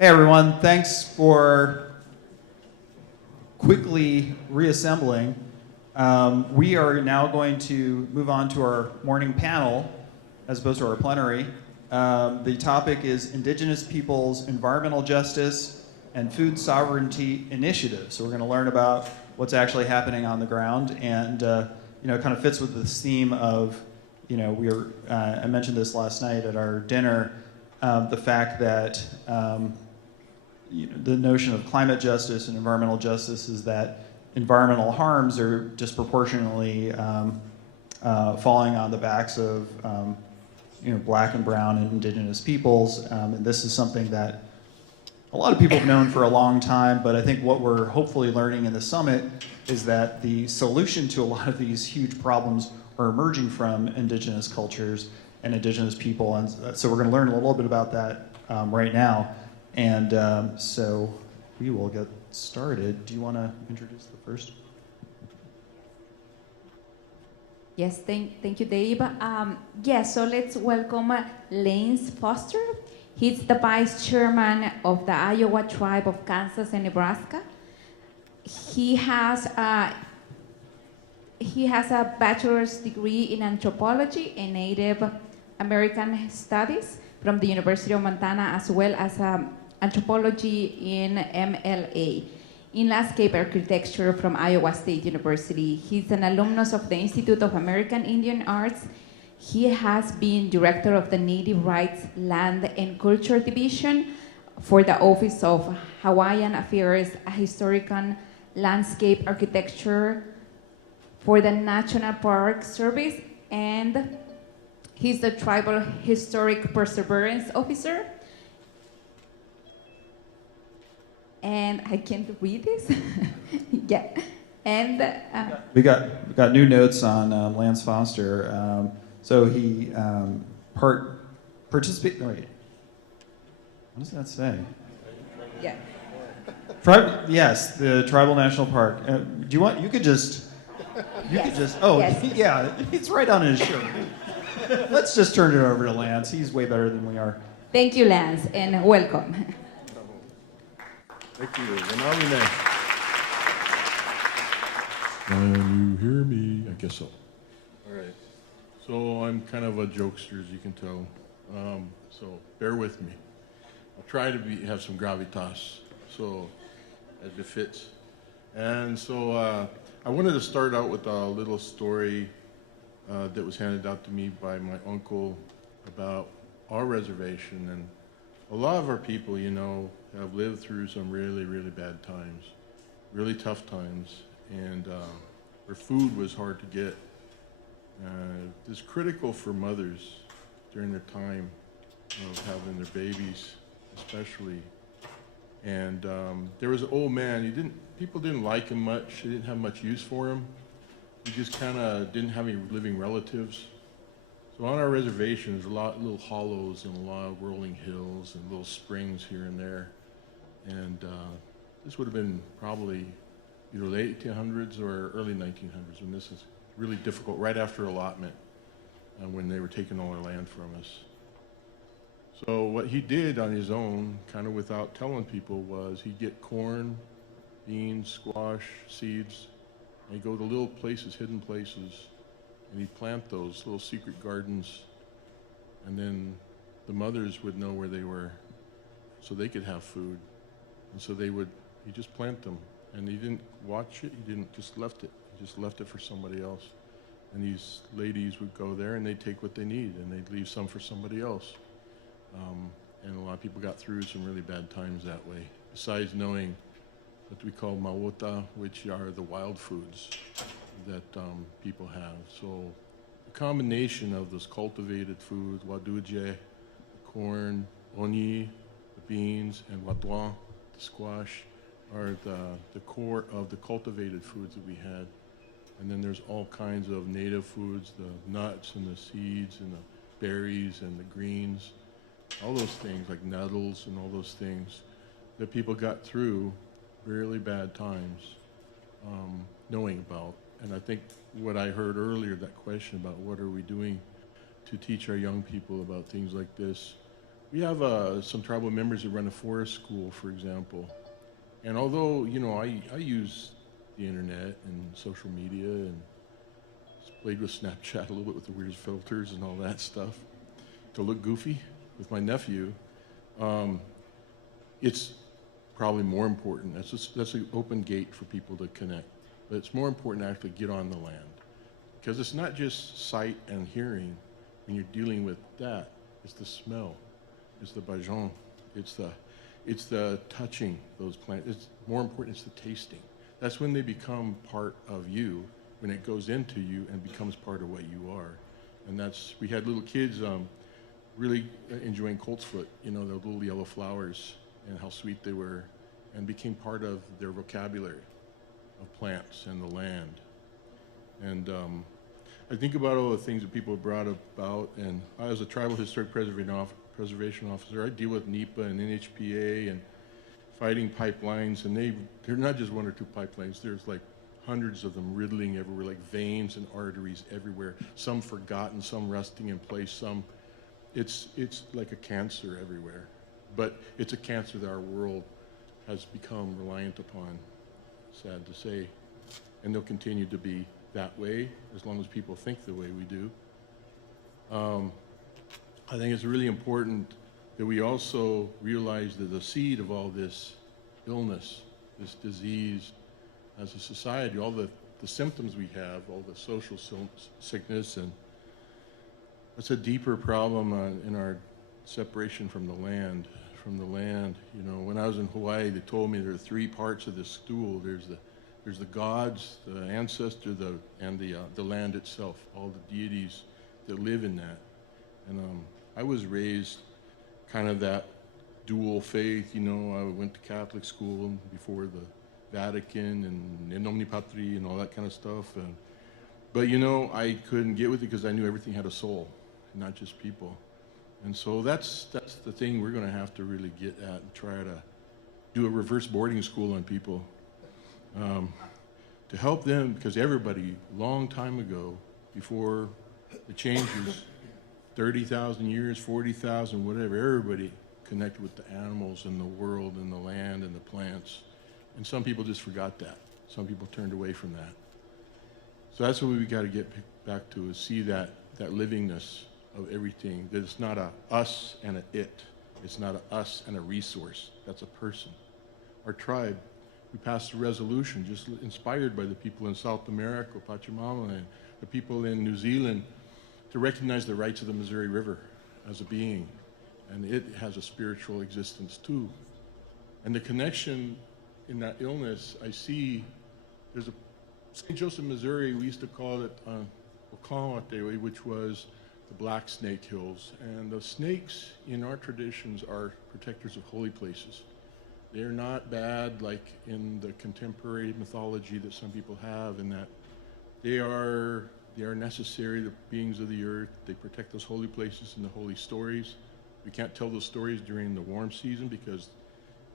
Hey everyone, thanks for quickly reassembling. We are now going to move on to our morning panel as opposed to our plenary. The topic is Indigenous Peoples' Environmental Justice and Food Sovereignty Initiatives. So we're going to learn about what's actually happening on the ground, and it kind of fits with this theme of, I mentioned this last night at our dinner, the fact that the notion of climate justice and environmental justice is that environmental harms are disproportionately falling on the backs of Black and brown and indigenous peoples. And this is something that a lot of people have known for a long time, but I think what we're hopefully learning in the summit is that the solution to a lot of these huge problems are emerging from indigenous cultures and indigenous people. And so we're going to learn a little bit about that right now. And so we will get started. Do you want to introduce the first? Yes, thank you, Dave. So let's welcome Lance Foster. He's the vice chairman of the Iowa tribe of Kansas and Nebraska. He has a bachelor's degree in anthropology and Native American studies from the University of Montana, as well as anthropology in MLA in landscape architecture from Iowa State University. He's an alumnus of the Institute of American Indian Arts. He has been director of the Native Rights, Land, and Culture Division for the Office of Hawaiian Affairs, a historical landscape architecture for the National Park Service, and he's the Tribal Historic Perseverance Officer. And I can't read this. Yeah. And we got new notes on Lance Foster. So he participated. Wait, what does that say? Yeah. Yes, the Tribal National Park. Do you want? You could just. Oh, yes. Yeah, it's right on his shirt. Let's just turn it over to Lance. He's way better than we are. Thank you, Lance, and welcome. Thank you. Can you hear me? I guess so. All right. So I'm kind of a jokester, as you can tell. So bear with me. I'll try to have some gravitas, so as befits. And so I wanted to start out with a little story that was handed out to me by my uncle about our reservation. And a lot of our people, have lived through some really, really bad times, really tough times, and where food was hard to get. It's critical for mothers during their time of having their babies, especially. And there was an old man. People didn't like him much. They didn't have much use for him. He just kind of didn't have any living relatives. So on our reservation, there's a lot of little hollows and a lot of rolling hills and little springs here and there. And this would have been probably either late 1800s or early 1900s when this is really difficult, right after allotment, when they were taking all our land from us. So what he did on his own, kind of without telling people, was he'd get corn, beans, squash, seeds, and he'd go to little places, hidden places, and he'd plant those little secret gardens, and then the mothers would know where they were so they could have food. And so he'd just plant them, and he didn't watch it, he didn't just left it, he just left it for somebody else. And these ladies would go there and they'd take what they need and they'd leave some for somebody else. And a lot of people got through some really bad times that way, besides knowing what we call mawota, which are the wild foods that people have. So the combination of those cultivated foods, waduje, corn, oni, the beans, and wadwa, the squash, are the core of the cultivated foods that we had. And then there's all kinds of native foods, the nuts and the seeds and the berries and the greens, all those things like nettles and all those things that people got through really bad times knowing about. And I think what I heard earlier, that question about what are we doing to teach our young people about things like this, we have some tribal members that run a forest school, for example. And although, you know, I use the internet and social media and played with Snapchat a little bit with the weird filters and all that stuff to look goofy with my nephew, it's probably more important. That's an open gate for people to connect. But it's more important to actually get on the land. Because it's not just sight and hearing when you're dealing with that. It's the smell. It's the bajon. It's the touching those plants. It's more important, it's the tasting. That's when they become part of you, when it goes into you and becomes part of what you are. And we had little kids really enjoying coltsfoot, you know, the little yellow flowers and how sweet they were, and became part of their vocabulary of plants and the land. And I think about all the things that people have brought about, and I, as a tribal historic preservation officer, I deal with NEPA and NHPA and fighting pipelines, and they're not just one or two pipelines, there's like hundreds of them riddling everywhere, like veins and arteries everywhere, some forgotten, some resting in place, some, it's like a cancer everywhere. But it's a cancer that our world has become reliant upon, sad to say, and they'll continue to be that way as long as people think the way we do. I think it's really important that we also realize that the seed of all this illness, this disease, as a society, all the symptoms we have, all the social sickness, and that's a deeper problem in our separation from the land. You know, when I was in Hawaii, they told me there are three parts of this stool. There's the gods, the ancestor, and the land itself, all the deities that live in that. And I was raised kind of that dual faith, you know. I went to Catholic school before the Vatican and In Nomine Patri and all that kind of stuff. But you know, I couldn't get with it because I knew everything had a soul, not just people. And so that's the thing we're going to have to really get at and try to do a reverse boarding school on people to help them, because everybody, long time ago, before the changes, 30,000 years, 40,000, whatever, everybody connected with the animals and the world and the land and the plants. And some people just forgot that. Some people turned away from that. So that's what we got to get back to, is see that livingness of everything, that it's not a us and a it. It's not a us and a resource. That's a person. Our tribe, we passed a resolution just inspired by the people in South America, Pachamama, and the people in New Zealand, to recognize the rights of the Missouri River as a being. And it has a spiritual existence too. And the connection in that illness, I see, there's a St. Joseph, Missouri, we used to call it Okawate, which was the Black Snake Hills. And the snakes in our traditions are protectors of holy places. They're not bad like in the contemporary mythology that some people have, in that they are necessary, the beings of the earth. They protect those holy places and the holy stories. We can't tell those stories during the warm season, because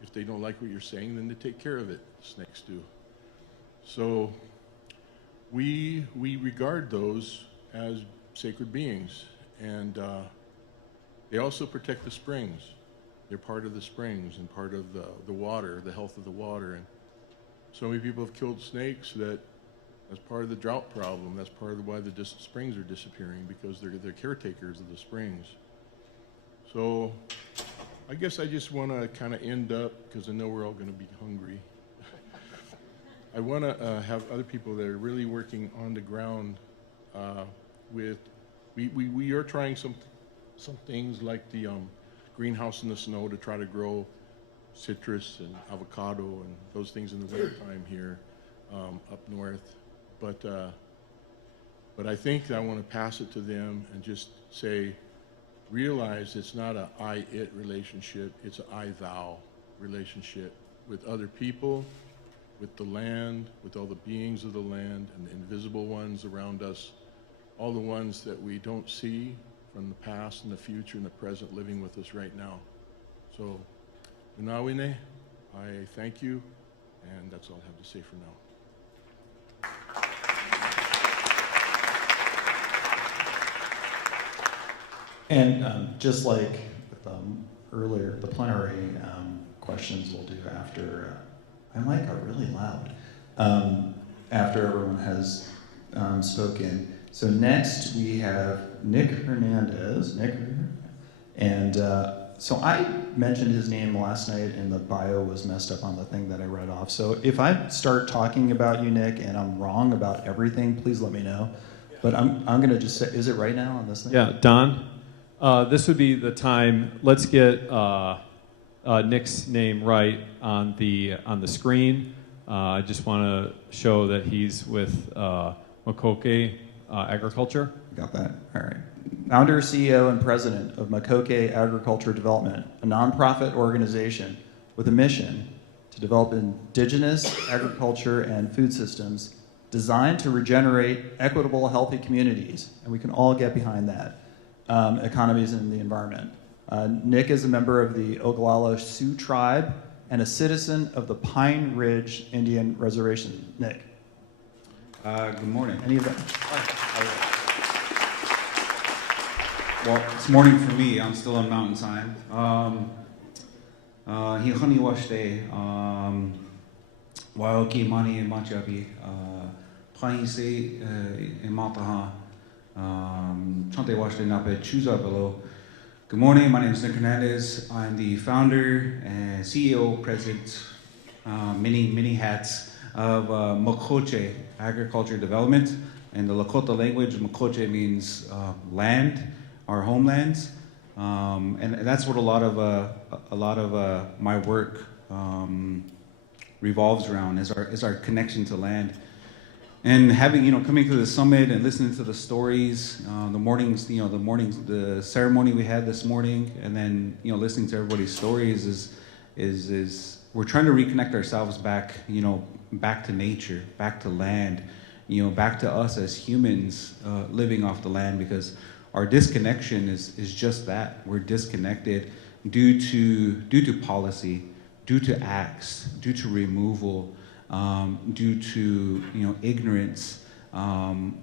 if they don't like what you're saying, then they take care of it. Snakes do. So we regard those as sacred beings, and they also protect the springs. They're part of the springs and part of the water, the health of the water. And so many people have killed snakes that's part of the drought problem. That's part of why the springs are disappearing, because they're caretakers of the springs. So I guess I just want to kind of end up, because I know we're all going to be hungry. I want to have other people that are really working on the ground with, we are trying some things like the greenhouse in the snow to try to grow citrus and avocado and those things in the wintertime here up north. But I think I want to pass it to them and just say, realize it's not a I-it relationship, it's an I-thou relationship with other people, with the land, with all the beings of the land and the invisible ones around us, all the ones that we don't see, from the past and the future and the present, living with us right now. So, Unawine, I thank you, and that's all I have to say for now. And just like the plenary questions we'll do after, I mic got really loud, after everyone has spoken. So next we have Nick Hernandez. And so I mentioned his name last night and the bio was messed up on the thing that I read off. So if I start talking about you, Nick, and I'm wrong about everything, please let me know. But I'm going to just say, is it right now on this thing? Yeah, Don, this would be the time. Let's get Nick's name right on the screen. I just want to show that he's with Makoce Agriculture. Got that? All right. Founder, CEO, and president of Makoce Agriculture Development, a nonprofit organization with a mission to develop indigenous agriculture and food systems designed to regenerate equitable, healthy communities, and we can all get behind that, economies and the environment. Nick is a member of the Oglala Sioux tribe and a citizen of the Pine Ridge Indian Reservation. Nick. Good morning. Any of that? Well, it's morning for me. I'm still on mountain time. He honey wash day. Waoki mani and machabi. Paise in Mataha. Chante wash day nape chuza below. Good morning. My name is Nick Hernandez. I'm the founder and CEO, president, many hats of Makoce Agriculture Development. In the Lakota language, Makoce means land, our homelands, and that's what a lot of my work revolves around is our connection to land. And having coming to the summit and listening to the stories, the ceremony we had this morning, and then listening to everybody's stories is we're trying to reconnect ourselves back to nature, back to land, back to us as humans living off the land, because our disconnection is just that. We're disconnected due to policy, due to acts, due to removal, due to ignorance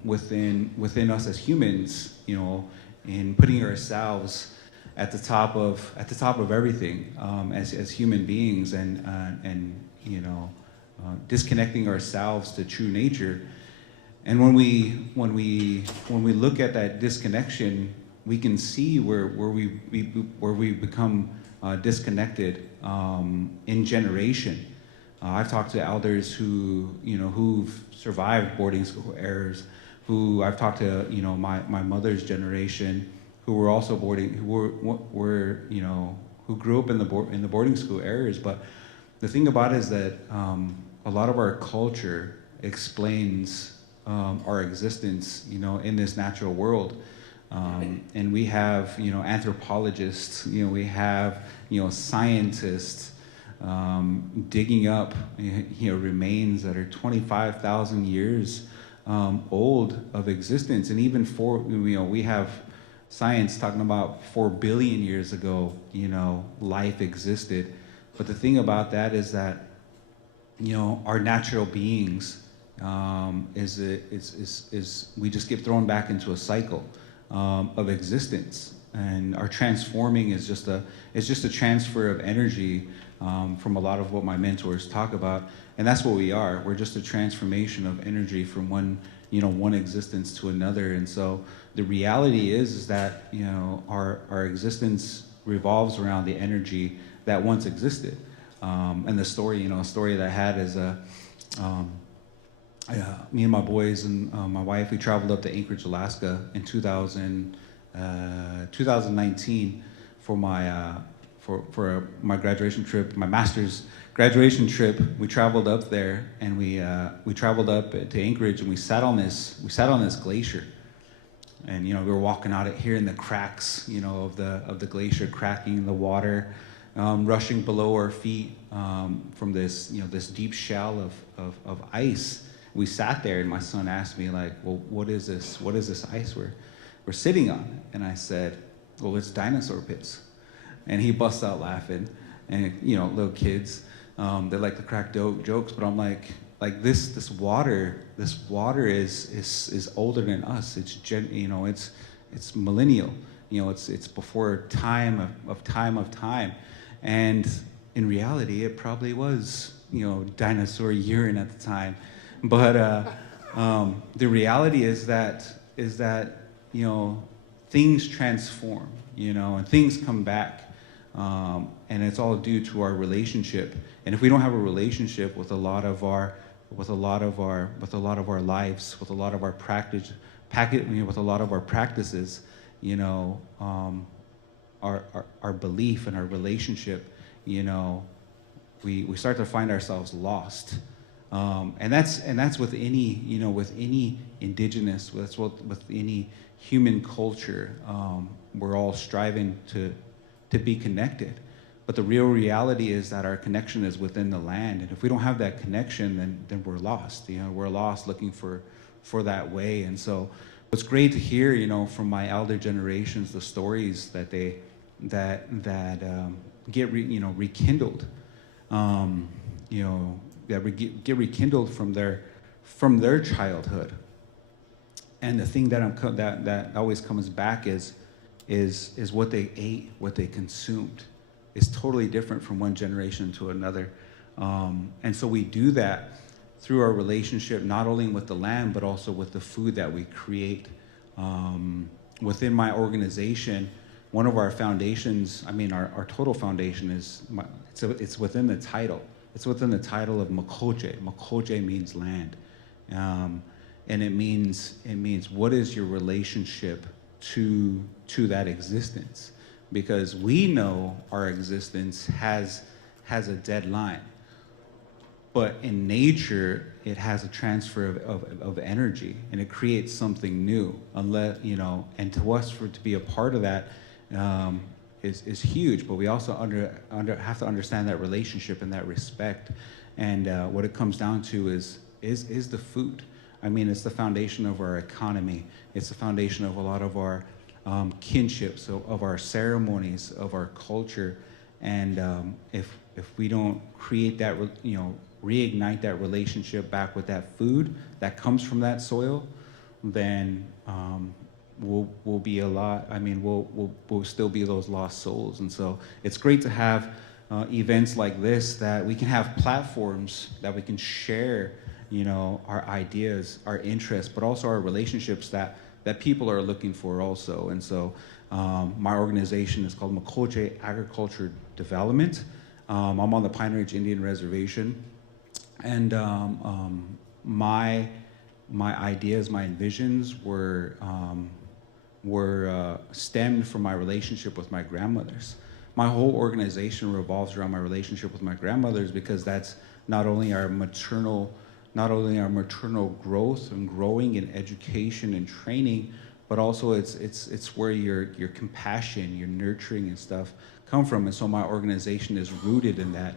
within us as humans, in putting ourselves at the top of everything as human beings, and disconnecting ourselves to true nature. And when we look at that disconnection, we can see where we become disconnected in generation. I've talked to elders who've survived boarding school errors, who I've talked to my mother's generation, who were also who grew up in the boarding school errors. But the thing about it is that a lot of our culture explains our existence, in this natural world, and we have, anthropologists, we have, scientists digging up, remains that are 25,000 years old of existence, and even we have science talking about 4 billion years ago, life existed. But the thing about that is that, our natural beings. We just get thrown back into a cycle of existence, and our transforming is just a transfer of energy from a lot of what my mentors talk about, and that's what we are. We're just a transformation of energy from one existence to another. And so the reality is that our existence revolves around the energy that once existed. And the story, a story that I had is me and my boys and my wife, we traveled up to Anchorage, Alaska in 2019 for my graduation trip, my master's graduation trip. We traveled up there, and we traveled up to Anchorage, and we sat on this glacier, and we were walking out at hearing the cracks, of the glacier cracking, the water rushing below our feet from this this deep shell of ice. We sat there, and my son asked me, like, well, what is this ice we're sitting on? And I said, well, it's dinosaur pits. And he busts out laughing. And little kids, they like to crack jokes, but I'm like this water is older than us. It's it's millennial. it's before time of time. And in reality, it probably was, dinosaur urine at the time. But the reality is that things transform, and things come back, and it's all due to our relationship. And if we don't have a relationship with a lot of our lives, with a lot of our with a lot of our practices, our belief and our relationship, we start to find ourselves lost. And that's with any indigenous, with any human culture. We're all striving to be connected. But the real reality is that our connection is within the land. And if we don't have that connection, then we're lost. We're lost looking for that way. And so it's great to hear, from my elder generations, the stories that get rekindled. That get rekindled from their childhood. And the thing that always comes back is what they ate, what they consumed. It's totally different from one generation to another. And so we do that through our relationship, not only with the land, but also with the food that we create. Within my organization, one of our foundations, our total foundation it's within the title. It's within the title of Makoce. Makoce means land. And it means what is your relationship to that existence? Because we know our existence has a deadline. But in nature, it has a transfer of energy, and it creates something new. And to us, to be a part of that is huge. But we also have to understand that relationship and that respect. And what it comes down to is the food. It's the foundation of our economy. It's the foundation of a lot of our kinships, of our ceremonies, of our culture. And if we don't create that, reignite that relationship back with that food that comes from that soil, then we'll be a lot. We'll still be those lost souls. And so it's great to have events like this, that we can have platforms that we can share, our ideas, our interests, but also our relationships that people are looking for also. And so my organization is called Makoce Agriculture Development. I'm on the Pine Ridge Indian Reservation. And my ideas, my envisions were stemmed from my relationship with my grandmothers. My whole organization revolves around my relationship with my grandmothers, because that's not only our maternal growth and growing in education and training, but also it's where your compassion, your nurturing and stuff come from. And so my organization is rooted in that,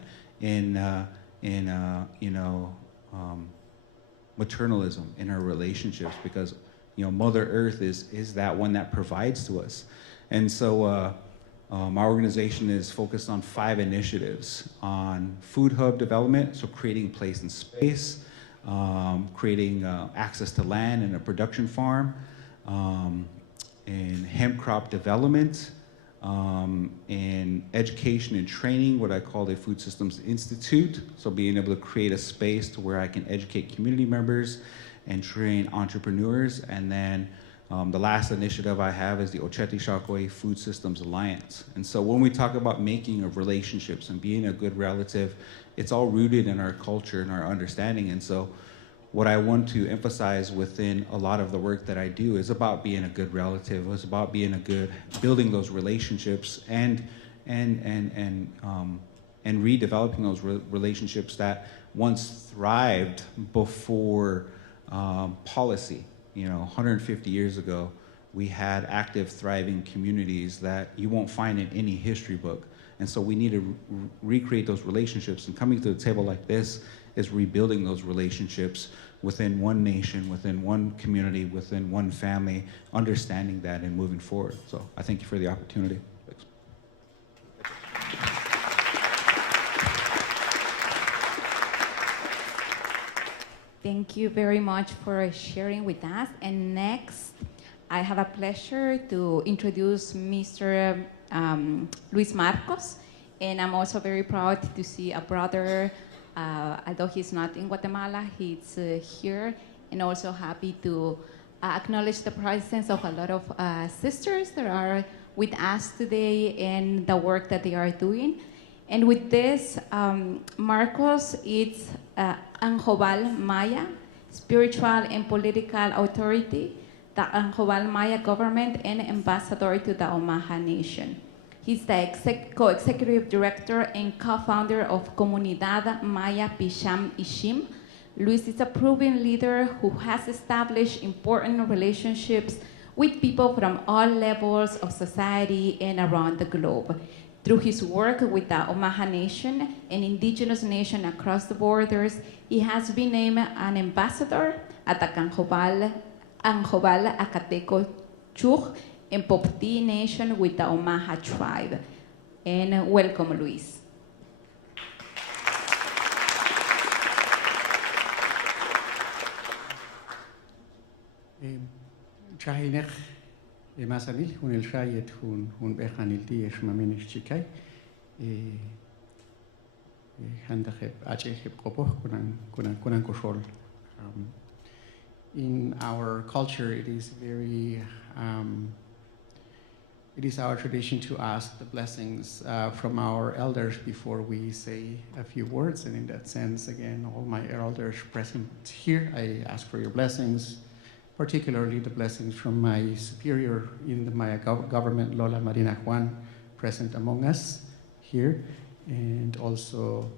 maternalism in our relationships, because Mother Earth is that one that provides to us. And so my organization is focused on 5 initiatives: on food hub development, so creating place and space, creating access to land and a production farm, in hemp crop development, in education and training, what I call the Food Systems Institute. So being able to create a space to where I can educate community members and train entrepreneurs. And then the last initiative I have is the Ocheti Shakwe Food Systems Alliance. And so when we talk about making of relationships and being a good relative, it's all rooted in our culture and our understanding. And so what I want to emphasize within a lot of the work that I do is about being a good relative. It's about building those relationships and redeveloping those relationships that once thrived before policy. 150 years ago, we had active, thriving communities that you won't find in any history book. And so we need to recreate those relationships. And coming to the table like this is rebuilding those relationships within one nation, within one community, within one family, understanding that and moving forward. So I thank you for the opportunity. Thanks. Thank you very much for sharing with us. And next, I have a pleasure to introduce Mr. Luis Marcos, and I'm also very proud to see a brother, although he's not in Guatemala, he's here, and also happy to acknowledge the presence of a lot of sisters that are with us today and the work that they are doing. And with this, Marcos is Anjobal MAIA, spiritual and political authority, the Anjobal MAIA government, and ambassador to the Omaha Nation. He's the co-executive director and co-founder of Comunidad MAIA Pixan Ixim. Luis is a proven leader who has established important relationships with people from all levels of society and around the globe. Through his work with the Omaha Nation and Indigenous nation across the borders, he has been named an ambassador at the Anjobal Acateco Chuy and Popti Nation with the Omaha tribe. And welcome, Luis. Chahinek masanil hun el shayet hun behanil di eshmaminish chikai handaheb acheheb kopoh kunan koshol. In our culture, it is our tradition to ask the blessings from our elders before we say a few words. And in that sense, again, all my elders present here, I ask for your blessings, particularly the blessings from my superior in the MAIA government, Lola Marina Juan, present among us here, and also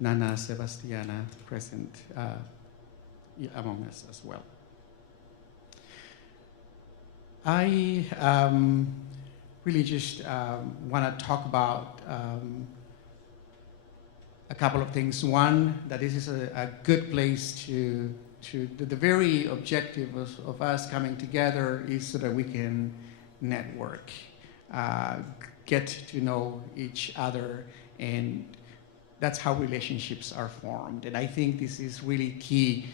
Nana Sebastiana, present among us as well. I really just want to talk about a couple of things. One, that this is a good place to the very objective of us coming together is so that we can network, get to know each other, and that's how relationships are formed. And I think this is really key.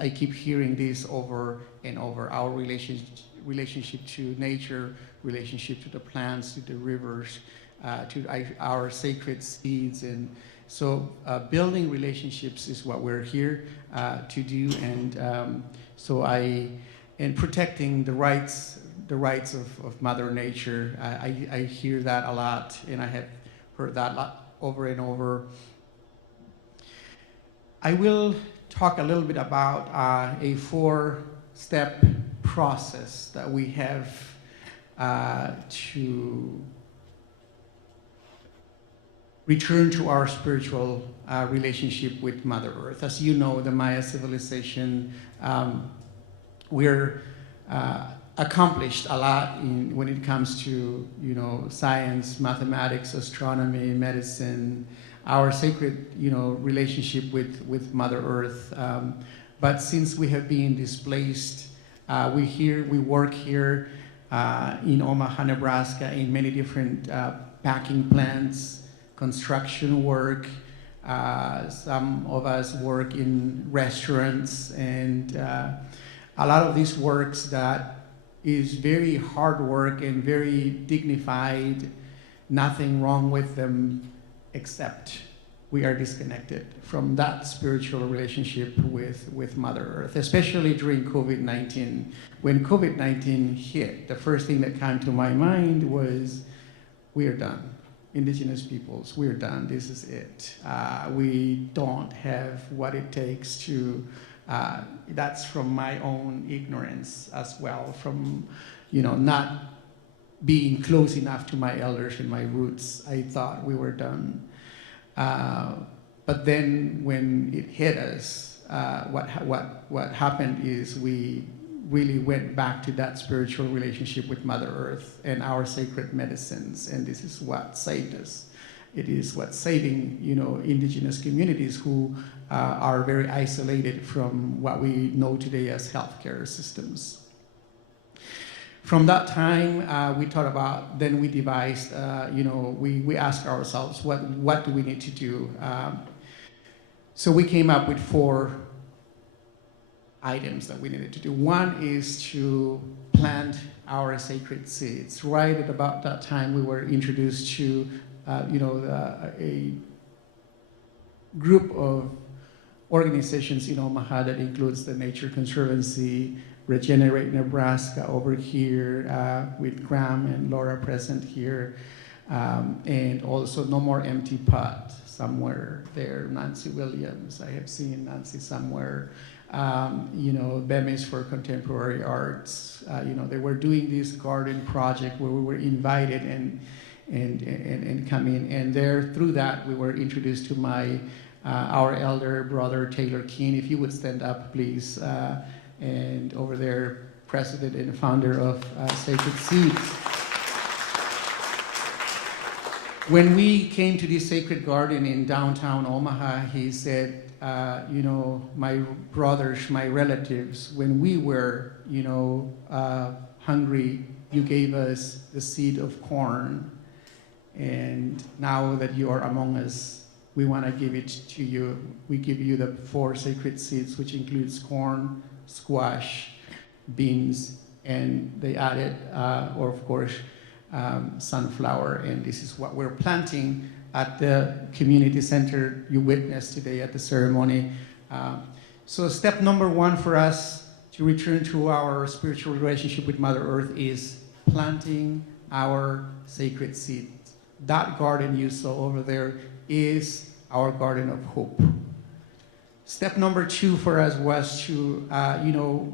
I keep hearing this over and over, our relationship to nature, relationship to the plants, to the rivers, to our sacred seeds. And so building relationships is what we're here to do, and and protecting the rights of Mother Nature. I hear that a lot, and I have heard that a lot over and over. I will talk a little bit about a 4-step process that we have to return to our spiritual relationship with Mother Earth. As you know, the Maya civilization, we're accomplished a lot when it comes to science, mathematics, astronomy, medicine, our sacred relationship with Mother Earth. But since we have been displaced, we work here in Omaha, Nebraska, in many different packing plants, construction work. Some of us work in restaurants, and a lot of these works that is very hard work and very dignified, nothing wrong with them, except we are disconnected from that spiritual relationship with Mother Earth, especially during COVID-19. When COVID-19 hit, the first thing that came to my mind was, we are done. Indigenous peoples, we're done. This is it. We don't have what it takes to, that's from my own ignorance as well, from not being close enough to my elders and my roots. I thought we were done. But then when it hit us, what happened is we really went back to that spiritual relationship with Mother Earth and our sacred medicines, and this is what saved us. It is what's saving, indigenous communities who are very isolated from what we know today as healthcare systems. From that time, we thought about, then we devised, we asked ourselves, what do we need to do? So we came up with 4 items that we needed to do. One is to plant our sacred seeds. Right at about that time, we were introduced to, a group of organizations in Omaha that includes the Nature Conservancy, Regenerate Nebraska over here, with Graham and Laura present here, and also No More Empty Pot somewhere there, Nancy Williams, I have seen Nancy somewhere. Bemis for Contemporary Arts. They were doing this garden project where we were invited and come in, and there through that we were introduced to our elder brother Taylor Keene. If you would stand up, please, and over there, president and founder of Sacred Seeds. When we came to this sacred garden in downtown Omaha, he said, my brothers, my relatives, when we were, hungry, you gave us the seed of corn. And now that you are among us, we want to give it to you. We give you the 4 sacred seeds, which includes corn, squash, beans, and they added, sunflower. And this is what we're planting at the community center you witnessed today at the ceremony. So step number 1 for us to return to our spiritual relationship with Mother Earth is planting our sacred seeds. That garden you saw over there is our garden of hope. Step number 2 for us was to,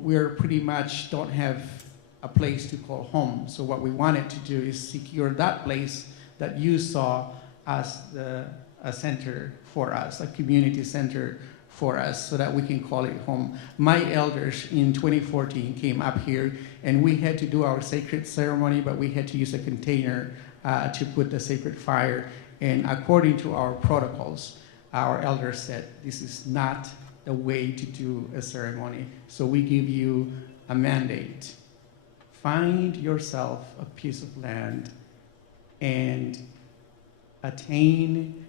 we're pretty much don't have a place to call home. So what we wanted to do is secure that place that you saw as a center for us, a community center for us, so that we can call it home. My elders in 2014 came up here, and we had to do our sacred ceremony, but we had to use a container to put the sacred fire. And according to our protocols, our elders said, this is not the way to do a ceremony. So we give you a mandate. Find yourself a piece of land and attain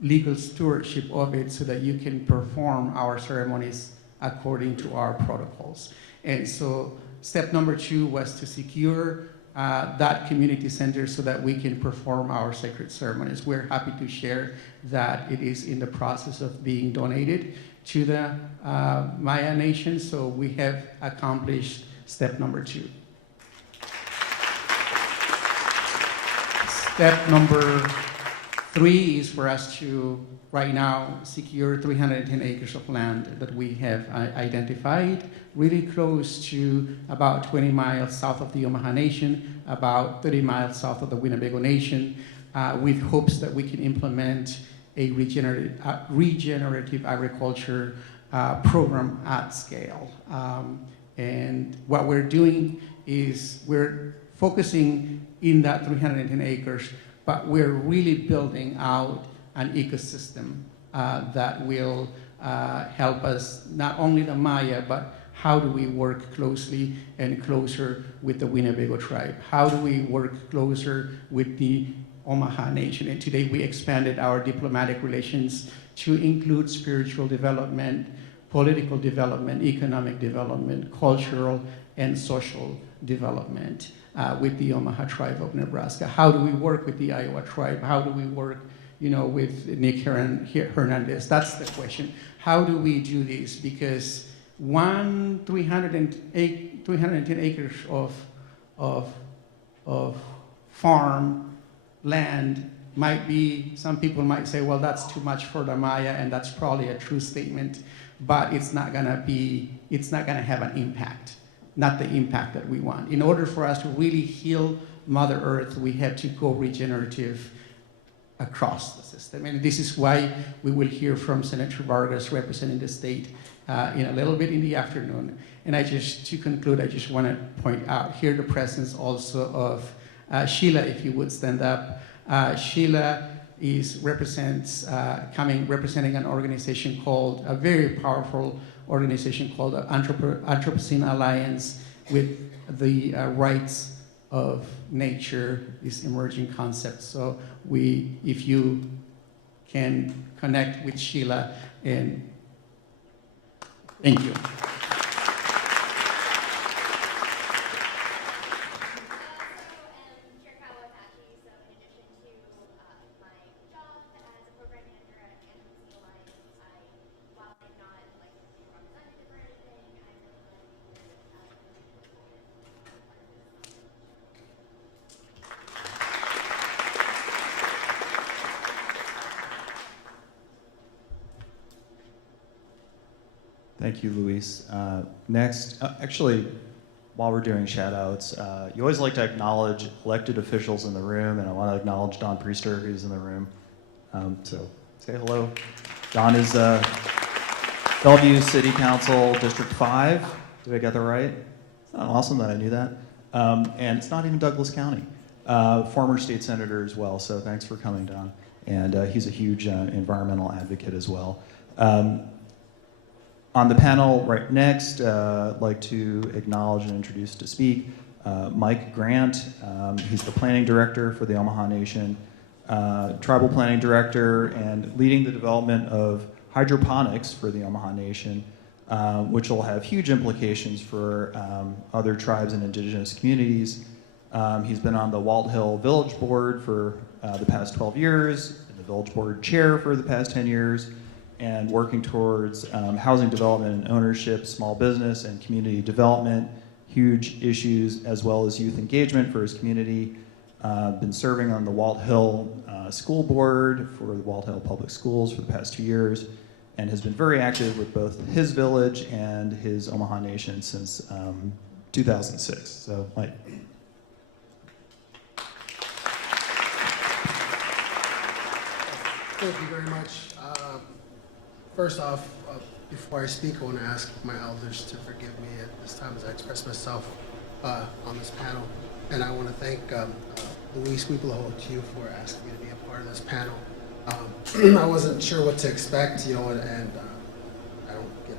legal stewardship of it so that you can perform our ceremonies according to our protocols. And so step number 2 was to secure that community center so that we can perform our sacred ceremonies. We're happy to share that it is in the process of being donated to the MAIA Nation, so we have accomplished step number 2. Step number 3 is for us to, right now, secure 310 acres of land that we have identified, really close to about 20 miles south of the Omaha Nation, about 30 miles south of the Winnebago Nation, with hopes that we can implement a regenerative agriculture program at scale. And what we're doing is we're focusing in that 310 acres, but we're really building out an ecosystem that will help us, not only the MAIA, but how do we work closely and closer with the Winnebago tribe? How do we work closer with the Omaha Nation? And today we expanded our diplomatic relations to include spiritual development, political development, economic development, cultural and social development with the Omaha tribe of Nebraska. How do we work with the Iowa tribe? How do we work, with Nick Hernandez? That's the question. How do we do this? Because 310 acres of farm land might be, some people might say, well, that's too much for the MAIA, and that's probably a true statement, but it's not gonna have an impact, not the impact that we want. In order for us to really heal Mother Earth, we had to go regenerative across the system. And this is why we will hear from Senator Vargas representing the state in a little bit in the afternoon. And to conclude, I just want to point out here the presence also of Sheila, if you would stand up. Sheila representing an organization called, a very powerful organization called Anthropocene Alliance, with the rights of nature, this emerging concept. So if you can connect with Sheila and Thank you. Thank you, Luis. Next, actually, while we're doing shout outs, you always like to acknowledge elected officials in the room, and I want to acknowledge Don Priester, who's in the room. So say hello. Don is Bellevue City Council, District 5. Did I get that right? It's not awesome that I knew that. And it's not even Douglas County. Former state senator as well, so thanks for coming, Don. And he's a huge environmental advocate as well. On the panel right next, I'd like to acknowledge and introduce to speak Mike Grant. He's the planning director for the Omaha Nation, tribal planning director, and leading the development of hydroponics for the Omaha Nation, which will have huge implications for other tribes and indigenous communities. He's been on the Walt Hill Village Board for the past 12 years, been the Village Board chair for the past 10 years, and working towards housing development and ownership, small business and community development, huge issues, as well as youth engagement for his community. Been serving on the Walt Hill School Board for the Walt Hill Public Schools for the past 2 years, and has been very active with both his village and his Omaha Nation since 2006. So, Mike. Thank you very much. First off, before I speak, I want to ask my elders to forgive me at this time as I express myself on this panel. And I want to thank Luis Chuy for asking me to be a part of this panel. I wasn't sure what to expect, you know, and I don't get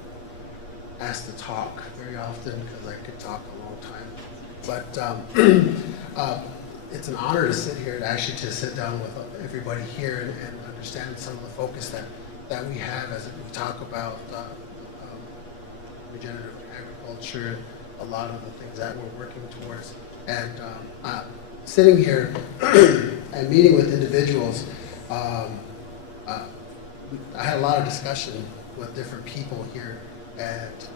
asked to talk very often because I could talk a long time. But it's an honor to sit here, to sit down with everybody here and understand some of the focus that we have as we talk about regenerative agriculture, a lot of the things that we're working towards. And sitting here and meeting with individuals, I had a lot of discussion with different people here. And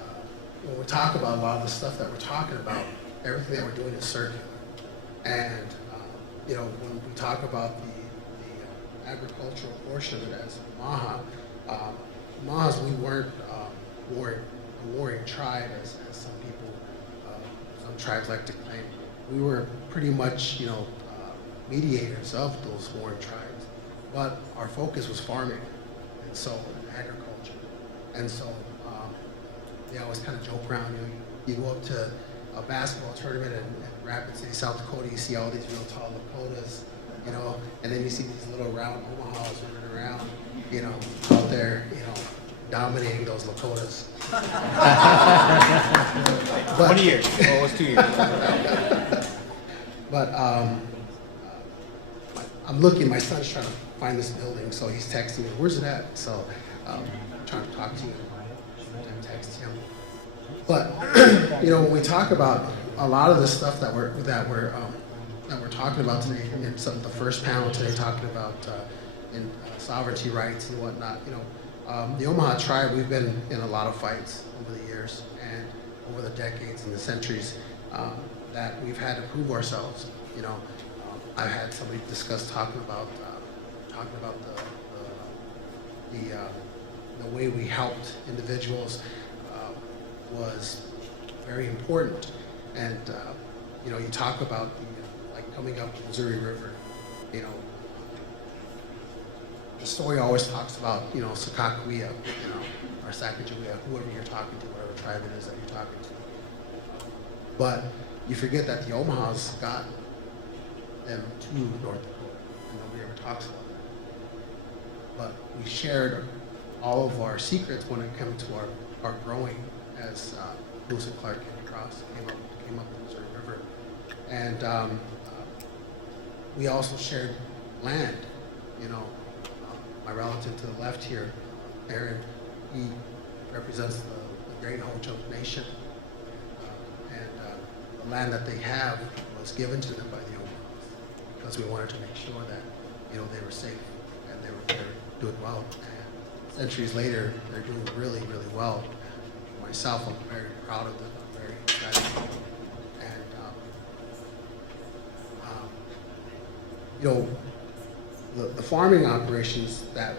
when we talk about a lot of the stuff that we're talking about, everything that we're doing is circular. And you know, when we talk about the agricultural portion of it as Omaha, Omahas, we weren't a warring tribe as some people, some tribes like to claim. We were pretty much, you know, mediators of those warring tribes, but our focus was farming, and so agriculture. And so they always kind of joke around. You go up to a basketball tournament in Rapid City, South Dakota, you see all these real tall Lakotas, you know, and then you see these little round Omahas running around, you know, out there, you know, dominating those Lakotas. 20 years. Well, it was 2 years. But I'm looking, my son's trying to find this building, so he's texting me, where's it at? So I'm trying to talk to him, and text him. But, you know, when we talk about a lot of the stuff that we're talking about today, and some of the first panel today talking about sovereignty rights and whatnot, you know, the Omaha tribe, we've been in a lot of fights over the years and over the decades and the centuries that we've had to prove ourselves. You know, I've had somebody discuss talking about the way we helped individuals was very important. And you know, you talk about like coming up the Missouri River, you know, the story always talks about, you know, Sakakawea, you know, or Sacagawea, whoever you're talking to, whatever tribe it is that you're talking to. But you forget that the Omahas got them to North Dakota, and nobody ever talks about that. But we shared all of our secrets when it came to our growing as Lewis and Clark came across, came up the Missouri River. And we also shared land, you know. My relative to the left here, Aaron, he represents the Great Ho-Chunk Nation. The land that they have was given to them by the Omahas because we wanted to make sure that, you know, they were safe and they were doing well. And centuries later, they're doing really, really well. And myself, I'm very proud of them. I'm very excited. And, you know, the farming operations that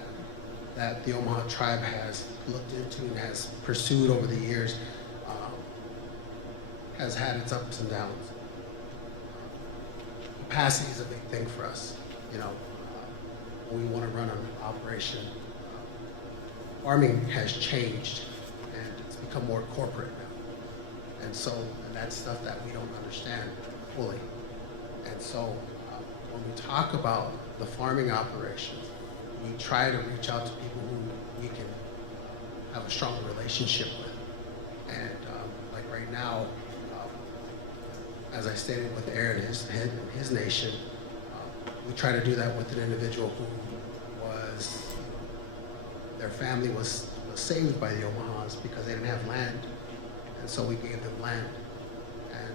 the Omaha tribe has looked into and has pursued over the years has had its ups and downs. Capacity is a big thing for us. You know, when we want to run an operation, farming has changed and it's become more corporate now. And that's stuff that we don't understand fully. And so when we talk about the farming operations, we try to reach out to people who we can have a strong relationship with. And like right now, as I stated with Aaron, his nation, we try to do that with an individual who was, their family was saved by the Omahas because they didn't have land. And so we gave them land. And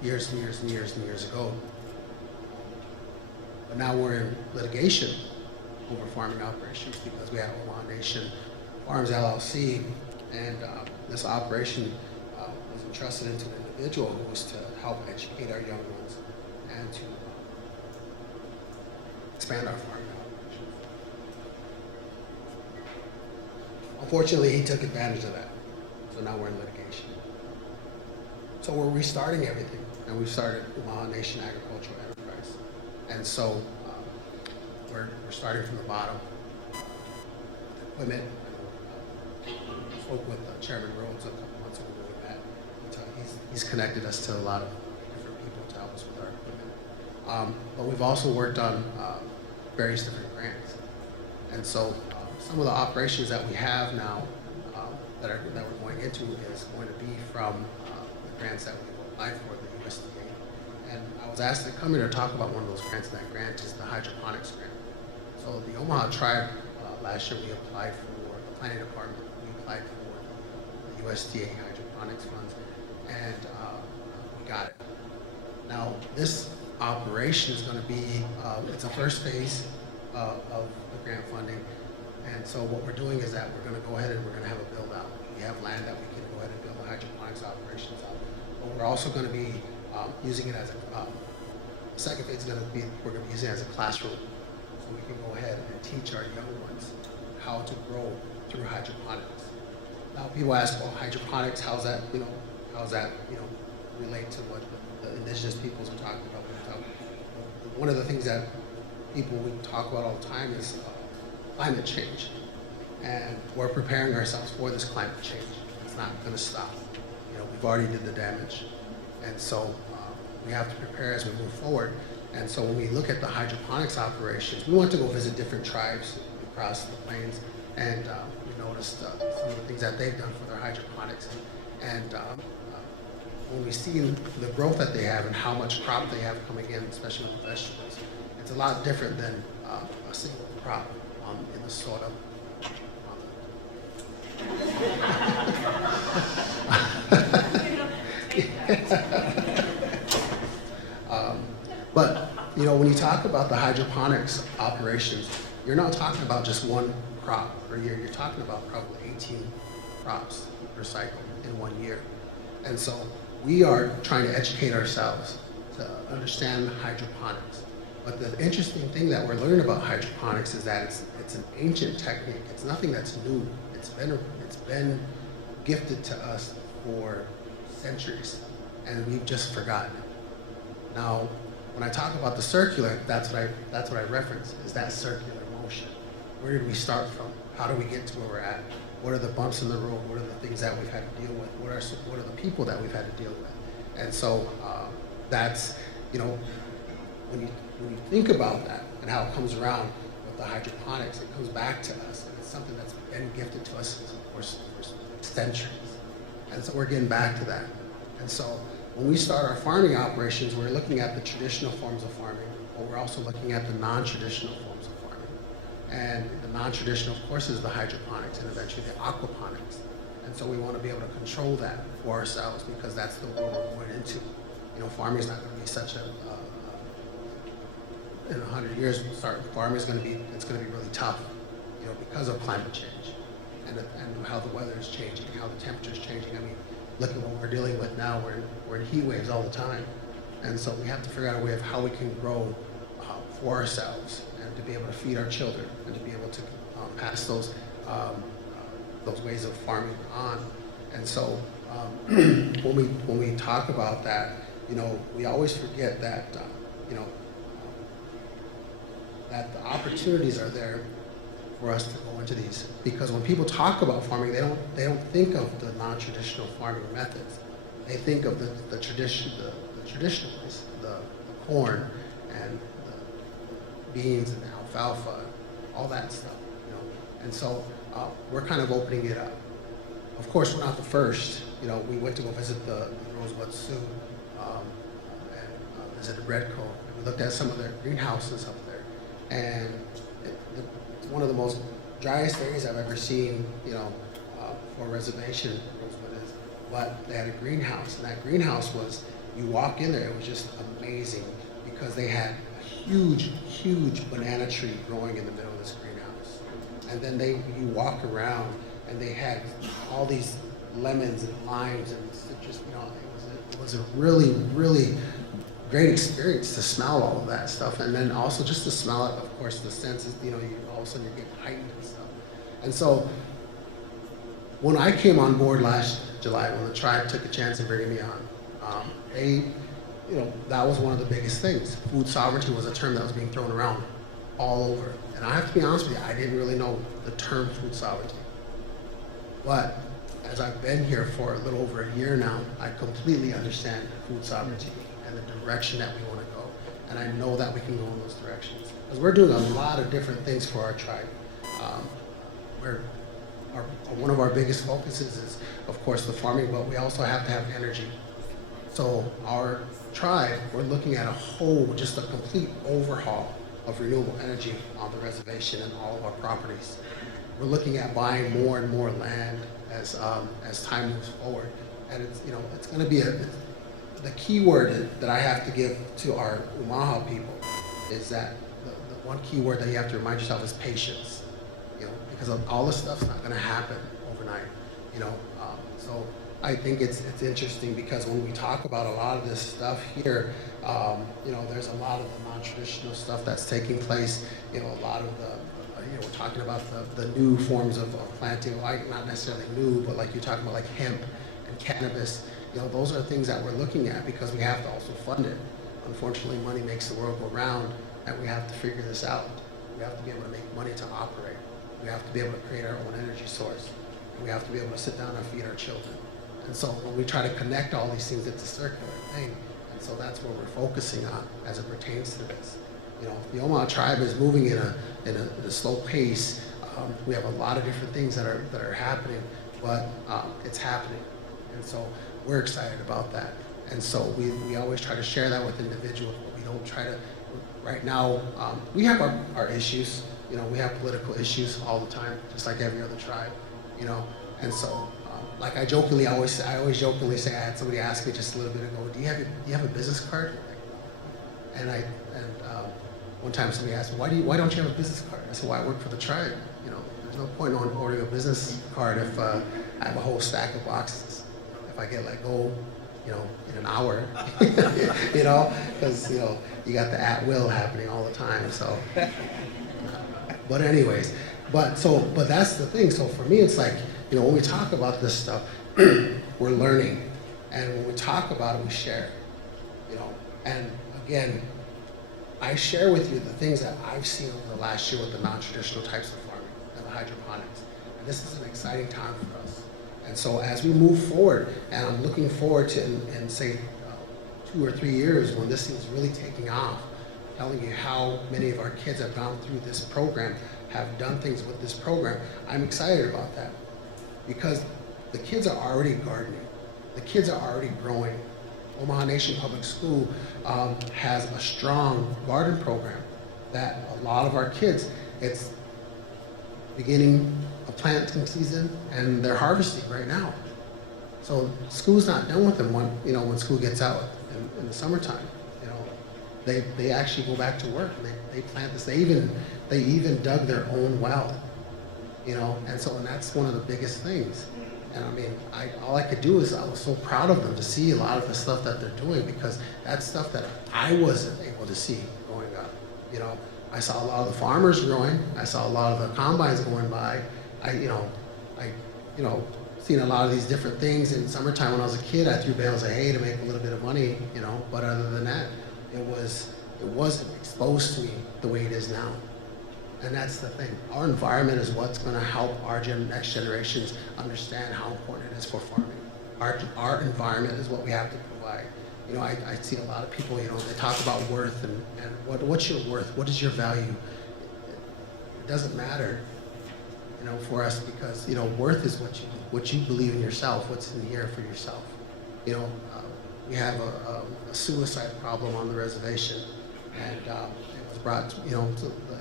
years and years and years and years ago. But now we're in litigation over farming operations because we have Omaha Nation Farms LLC, and this operation was entrusted into an individual who was to help educate our young ones and to expand our farming operations. Unfortunately, he took advantage of that, so now we're in litigation. So we're restarting everything, and we've started Omaha Nation Agricultural Enterprise. And so we're starting from the bottom. Equipment. I spoke with Chairman Rhodes a couple months ago with that. He's connected us to a lot of different people to help us with our equipment. But we've also worked on various different grants. And so some of the operations that we have now that we're going into is going to be from the grants that we've applied for, the USDA. And I was asked to come here to talk about one of those grants, and that grant is the hydroponics grant. So the Omaha tribe, last year we applied for the planning department, we applied for the USDA hydroponics funds, and we got it. Now this operation is going to be, it's a first phase of the grant funding, and so what we're doing is that we're going to go ahead and we're going to have a build out. We have land that we can go ahead and build the hydroponics operations out, but we're also going to be using it as a, second phase is going to be, we're going to be using it as a classroom. So we can go ahead and teach our young ones how to grow through hydroponics. Now people ask, well, hydroponics, how's that relate to what the indigenous peoples are talking about? One of the things that we talk about all the time is climate change. And we're preparing ourselves for this climate change. It's not going to stop. You know, we've already did the damage. And so we have to prepare as we move forward. And so when we look at the hydroponics operations, we want to go visit different tribes across the plains, and we noticed some of the things that they've done for their hydroponics. And when we see the growth that they have and how much crop they have coming in, especially with the vegetables, it's a lot different than a single crop in the soil. But you know, when you talk about the hydroponics operations, you're not talking about just one crop per year. You're talking about probably 18 crops per cycle in 1 year. And so we are trying to educate ourselves to understand hydroponics. But the interesting thing that we're learning about hydroponics is that it's an ancient technique. It's nothing that's new. It's been gifted to us for centuries, and we've just forgotten it. Now, when I talk about the circular, that's what I reference, is that circular motion. Where did we start from? How do we get to where we're at? What are the bumps in the road? What are the things that we've had to deal with? What are the people that we've had to deal with? And so that's, you know, when you think about that and how it comes around with the hydroponics, it comes back to us, and it's something that's been gifted to us for centuries. And so we're getting back to that. And so when we start our farming operations, we're looking at the traditional forms of farming, but we're also looking at the non-traditional forms of farming. And the non-traditional, of course, is the hydroponics and eventually the aquaponics. And so we want to be able to control that for ourselves because that's the world we're going into. You know, farming is not going to be such a, in 100 years, farming is going to be, it's going to be really tough, you know, because of climate change and how the weather is changing, how the temperature is changing. I mean, look at what we're dealing with now. We're in heat waves all the time. And so we have to figure out a way of how we can grow for ourselves and to be able to feed our children and to be able to pass those ways of farming on. And so when we talk about that, you know, we always forget that, you know, that the opportunities are there for us to go into these. Because when people talk about farming, they don't think of the non-traditional farming methods. They think of the traditional ways, the corn and the beans and the alfalfa, all that stuff, you know. And so we're kind of opening it up. Of course, we're not the first. You know, we went to go visit the Rosebud Sioux and visited Redco. And we looked at some of their greenhouses up there, and it's one of the most driest areas I've ever seen. You know, for a reservation, Rosebud is. But they had a greenhouse, and that greenhouse was, you walk in there, it was just amazing because they had a huge banana tree growing in the middle of this greenhouse. And then you walk around and they had all these lemons and limes and citrus, you know, it was a really great experience to smell all of that stuff. And then also just to smell it, of course, the senses, you know, all of a sudden you're getting heightened and stuff. And so when I came on board last July, when the tribe took a chance of bringing me on, you know, that was one of the biggest things. Food sovereignty was a term that was being thrown around all over. And I have to be honest with you, I didn't really know the term food sovereignty. But as I've been here for a little over a year now, I completely understand food sovereignty and the direction that we want to go. And I know that we can go in those directions. Because we're doing a lot of different things for our tribe. One of our biggest focuses is, of course, the farming, but we also have to have energy. So our tribe, we're looking at just a complete overhaul of renewable energy on the reservation and all of our properties. We're looking at buying more and more land as time moves forward. And it's, you know, it's going to be the key word that I have to give to our Omaha people is that the one key word that you have to remind yourself is patience. You know, because all this stuff's not going to happen overnight. You know, so I think it's interesting because when we talk about a lot of this stuff here, you know, there's a lot of the non-traditional stuff that's taking place. You know, a lot of you know, we're talking about the new forms of planting, like not necessarily new, but like you're talking about like hemp and cannabis. You know, those are things that we're looking at because we have to also fund it. Unfortunately, money makes the world go round, and we have to figure this out. We have to be able to make money to operate. We have to be able to create our own energy source. And we have to be able to sit down and feed our children. And so when we try to connect all these things, it's a circular thing. And so that's what we're focusing on as it pertains to this. You know, the Omaha tribe is moving in a slow pace. We have a lot of different things that are happening, but it's happening. And so we're excited about that. And so we always try to share that with individuals, but we don't try to, right now, we have our issues. You know, we have political issues all the time, just like every other tribe, you know. And so, like I always jokingly say, I had somebody ask me just a little bit ago, do you have a business card? And one time somebody asked me, why don't you have a business card? I said, well, I work for the tribe. You know, there's no point in ordering a business card if I have a whole stack of boxes. If I get let go, you know, in an hour, you know, because, you know, you got the at will happening all the time. So, but anyways, but that's the thing. So for me, it's like, you know, when we talk about this stuff, we're learning, and when we talk about it, we share. You know, and again, I share with you the things that I've seen over the last year with the non-traditional types of farming and the hydroponics. And this is an exciting time for us. And so as we move forward, and I'm looking forward to, in say, 2 or 3 years when this thing's really taking off, telling you how many of our kids have gone through this program, have done things with this program. I'm excited about that because the kids are already gardening. The kids are already growing. Omaha Nation Public School has a strong garden program that a lot of our kids, it's beginning planting season, and they're harvesting right now. So school's not done with them when school gets out in the summertime. They actually go back to work and they plant this. They even dug their own well, and that's one of the biggest things. And I mean, all I could do is I was so proud of them to see a lot of the stuff that they're doing, because that's stuff that I wasn't able to see growing up. I saw a lot of the farmers growing. I saw a lot of the combines going by. Seen a lot of these different things in summertime. When I was a kid, I threw bales of hay to make a little bit of money, but other than that, it wasn't exposed to me the way it is now. And that's the thing. Our environment is what's going to help our next generations understand how important it is for farming. Our environment is what we have to provide. I see a lot of people, they talk about worth and what's your worth? What is your value? It doesn't matter, for us, because, worth is what you believe in yourself, what's in here for yourself. We have a suicide problem on the reservation, and it was brought, to the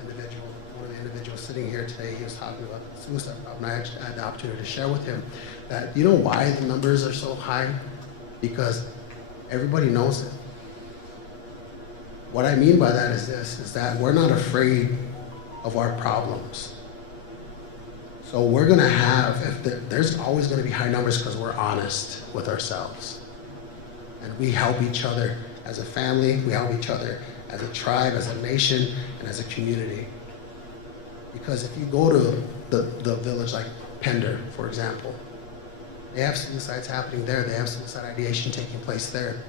individual. One of the individuals sitting here today, he was talking about the suicide problem. I actually had the opportunity to share with him that, why the numbers are so high? Because everybody knows it. What I mean by that is that we're not afraid of our problems. So we're going to have, there's always going to be high numbers because we're honest with ourselves. And we help each other as a family, we help each other as a tribe, as a nation, and as a community. Because if you go to the village like Pender, for example, they have suicides happening there, they have suicide ideation taking place there.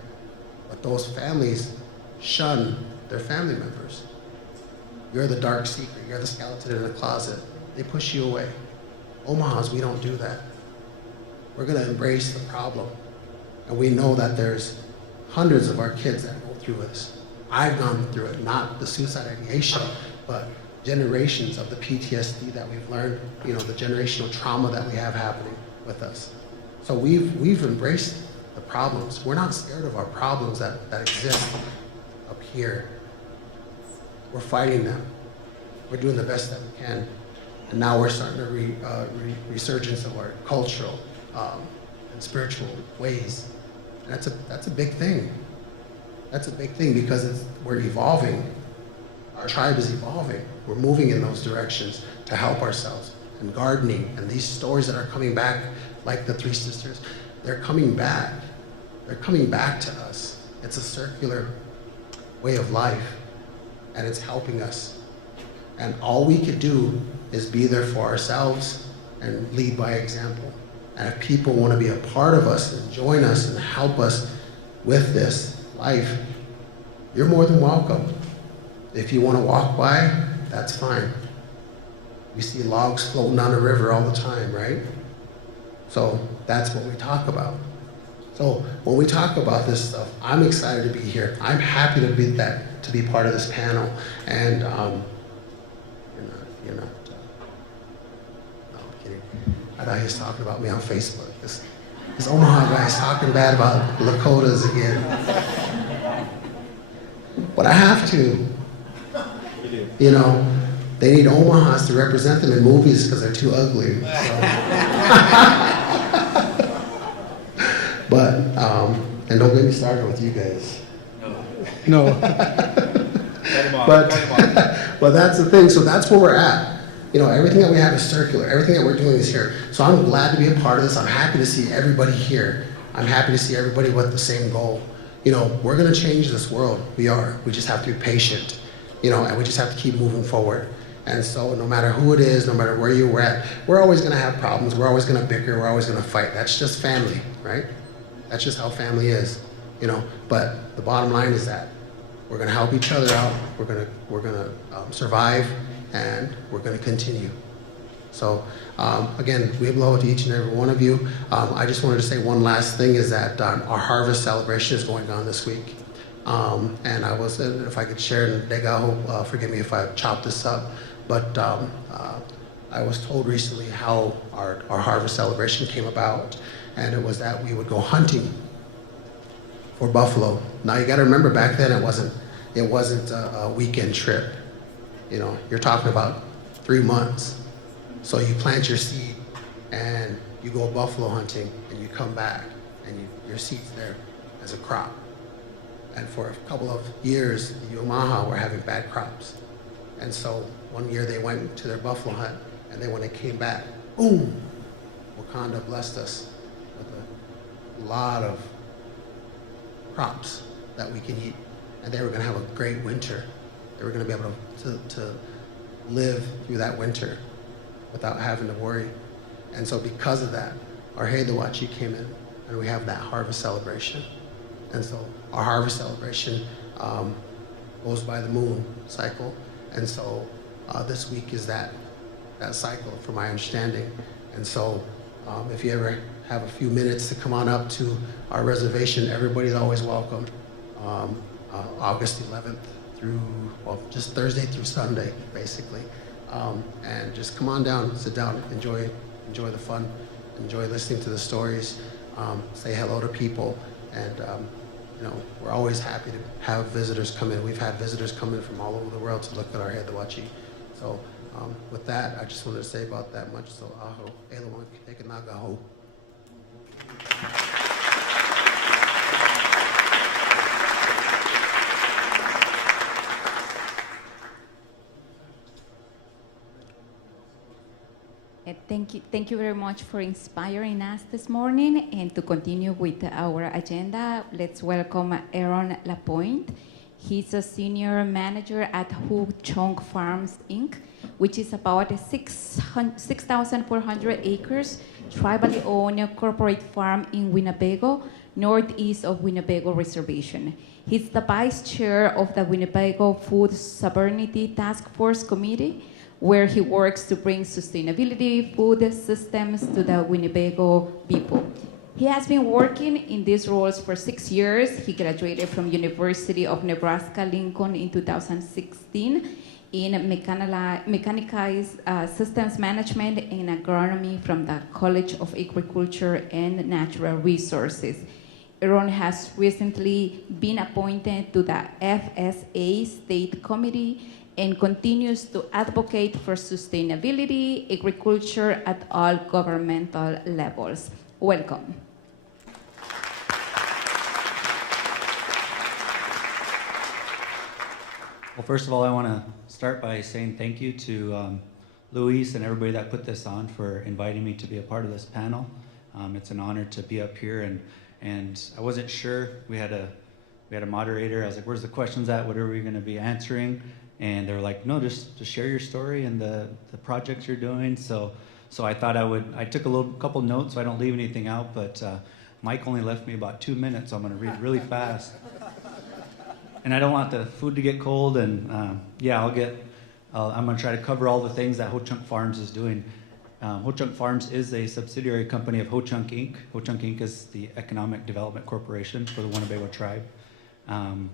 But those families shun their family members. You're the dark secret, you're the skeleton in the closet. They push you away. Omahas, we don't do that. We're going to embrace the problem. And we know that there's hundreds of our kids that go through this. I've gone through it, not the suicide ideation, but generations of the PTSD that we've learned, the generational trauma that we have happening with us. So we've embraced the problems. We're not scared of our problems that exist up here. We're fighting them. We're doing the best that we can. And now we're starting to resurgence of our cultural and spiritual ways. And that's a big thing. That's a big thing because we're evolving. Our tribe is evolving. We're moving in those directions to help ourselves. And gardening and these stories that are coming back, like the Three Sisters, they're coming back. They're coming back to us. It's a circular way of life, and it's helping us. And all we could do is be there for ourselves and lead by example. And if people want to be a part of us and join us and help us with this life, you're more than welcome. If you want to walk by, that's fine. We see logs floating down the river all the time, right? So that's what we talk about. So when we talk about this stuff, I'm excited to be here. I'm happy to be part of this panel. And you're not. No, I'm kidding. I thought he was talking about me on Facebook. This Omaha guy's talking bad about Lakotas again. But I have to. They need Omahas to represent them in movies because they're too ugly. So. But, and don't get me started with you guys. No. But that's the thing. So that's where we're at. Everything that we have is circular. Everything that we're doing is here. So I'm glad to be a part of this. I'm happy to see everybody here. I'm happy to see everybody with the same goal. We're going to change this world. We are. We just have to be patient. And we just have to keep moving forward. And so no matter who it is, no matter where you're at, we're always going to have problems. We're always going to bicker. We're always going to fight. That's just family, right? That's just how family is, But the bottom line is that we're going to help each other out. We're going to survive, and we're going to continue. So again, we blow to each and every one of you. I just wanted to say one last thing is that our harvest celebration is going on this week. And I was, if I could share, and Degaho, forgive me if I chopped this up, but I was told recently how our harvest celebration came about, and it was that we would go hunting for buffalo. Now you got to remember, back then it wasn't a weekend trip. You're talking about 3 months. So you plant your seed and you go buffalo hunting and you come back and your seed's there as a crop. And for a couple of years, the Omaha were having bad crops. And so one year they went to their buffalo hunt, and then when they came back, boom, Wakanda blessed us with a lot of crops that we can eat. And they were gonna have a great winter. They were gonna be able to live through that winter without having to worry. And so because of that, our Heidawachi came in, and we have that harvest celebration. And so our harvest celebration goes by the moon cycle. And so this week is that cycle, from my understanding. And so if you ever have a few minutes to come on up to our reservation, everybody's always welcome. August 11th through, well, just Thursday through Sunday, basically. And just come on down, sit down, enjoy the fun, enjoy listening to the stories, say hello to people, and you know, we're always happy to have visitors come in. We've had visitors come in from all over the world to look at our Heidawachi. So with that, I just wanted to say about that much. So aho, elawan, kekenagaho. Thank you very much for inspiring us this morning. And to continue with our agenda, let's welcome Aaron LaPointe. He's a senior manager at Ho-Chunk Farms, Inc., which is about a 6,400 acres tribally owned corporate farm in Winnebago, northeast of Winnebago Reservation. He's the vice chair of the Winnebago Food Sovereignty Task Force Committee, where he works to bring sustainability food systems to the Winnebago people. He has been working in these roles for 6 years. He graduated from University of Nebraska Lincoln in 2016 in mechanized systems management and agronomy from the College of Agriculture and Natural Resources. Aaron has recently been appointed to the FSA State Committee and continues to advocate for sustainability agriculture at all governmental levels. Welcome. Well, first of all, I want to start by saying thank you to Luis and everybody that put this on for inviting me to be a part of this panel. It's an honor to be up here, and I wasn't sure. We had a moderator. I was like, "Where's the questions at? What are we going to be answering?" And they were like, "No, just share your story and the projects you're doing." So I thought I took a couple notes so I don't leave anything out, but Mike only left me about 2 minutes, so I'm going to read really fast. And I don't want the food to get cold, and yeah, I'm going to try to cover all the things that Ho-Chunk Farms is doing. Ho-Chunk Farms is a subsidiary company of Ho-Chunk Inc. Ho-Chunk Inc. is the Economic Development Corporation for the Winnebago tribe.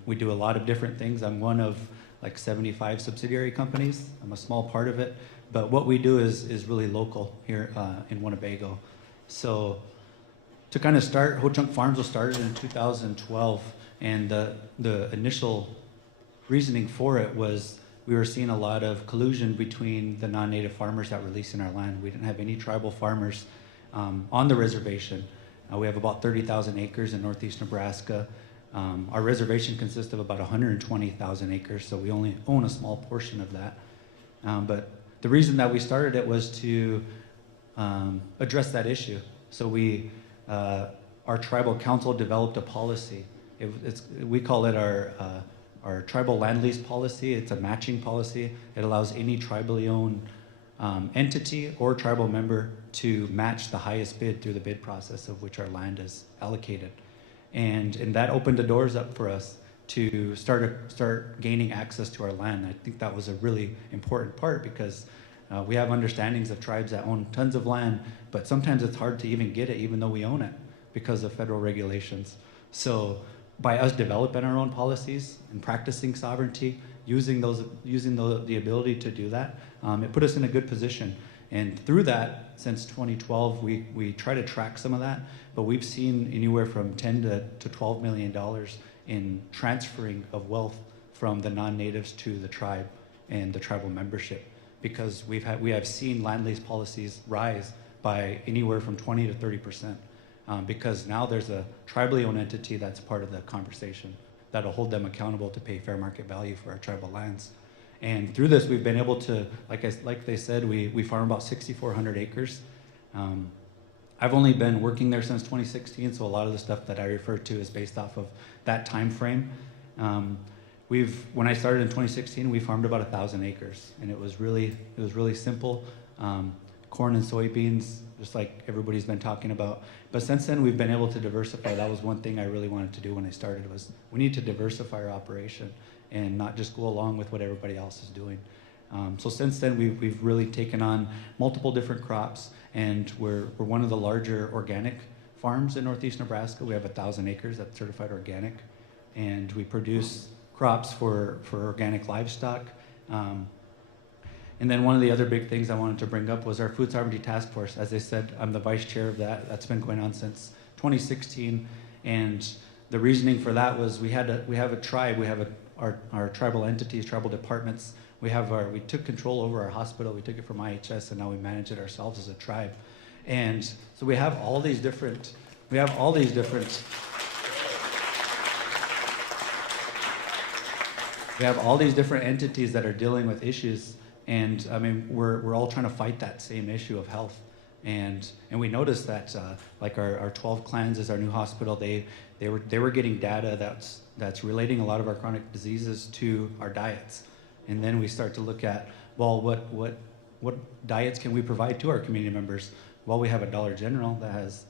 We do a lot of different things. I'm one of like 75 subsidiary companies. I'm a small part of it, but what we do is really local here in Winnebago. So to kind of start, Ho-Chunk Farms was started in 2012, and the initial reasoning for it was we were seeing a lot of collusion between the non-native farmers that were leasing our land. We didn't have any tribal farmers on the reservation. We have about 30,000 acres in northeast Nebraska. Our reservation consists of about 120,000 acres, so we only own a small portion of that. But the reason that we started it was to address that issue. So our tribal council developed a policy. We call it our tribal land lease policy. It's a matching policy. It allows any tribally owned entity or tribal member to match the highest bid through the bid process of which our land is allocated. And that opened the doors up for us to start gaining access to our land. I think that was a really important part because we have understandings of tribes that own tons of land, but sometimes it's hard to even get it even though we own it because of federal regulations. So by us developing our own policies and practicing sovereignty, using the ability to do that, it put us in a good position. And through that, since 2012, we try to track some of that, but we've seen anywhere from $10 to $12 million in transferring of wealth from the non-natives to the tribe and the tribal membership. because we have seen land lease policies rise by anywhere from 20 to 30%, because now there's a tribally owned entity that's part of the conversation that'll hold them accountable to pay fair market value for our tribal lands. And through this, we've been able to, like they said, we farm about 6,400 acres. I've only been working there since 2016, so a lot of the stuff that I refer to is based off of that time frame. When I started in 2016, we farmed about 1,000 acres, and it was really simple. Corn and soybeans, just like everybody's been talking about. But since then, we've been able to diversify. That was one thing I really wanted to do when I started, was we need to diversify our operation and not just go along with what everybody else is doing. So since then, we've really taken on multiple different crops, and we're one of the larger organic farms in Northeast Nebraska. We have 1,000 acres that's certified organic, and we produce crops for organic livestock. And then one of the other big things I wanted to bring up was our food sovereignty task force. As I said, I'm the vice chair of that. That's been going on since 2016, and the reasoning for that was we have a tribe. We have our tribal entities, tribal departments. We took control over our hospital. We took it from IHS, and now we manage it ourselves as a tribe. And so we have all these different entities that are dealing with issues. And I mean, we're all trying to fight that same issue of health. And we noticed that like our 12 clans is our new hospital. They were getting data that's relating a lot of our chronic diseases to our diets. And then we start to look at, well, what diets can we provide to our community members? Well, we have a Dollar General that has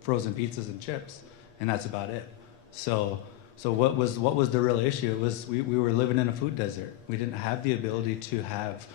frozen pizzas and chips, and that's about it. So what was the real issue? It was we were living in a food desert. We didn't have the ability to have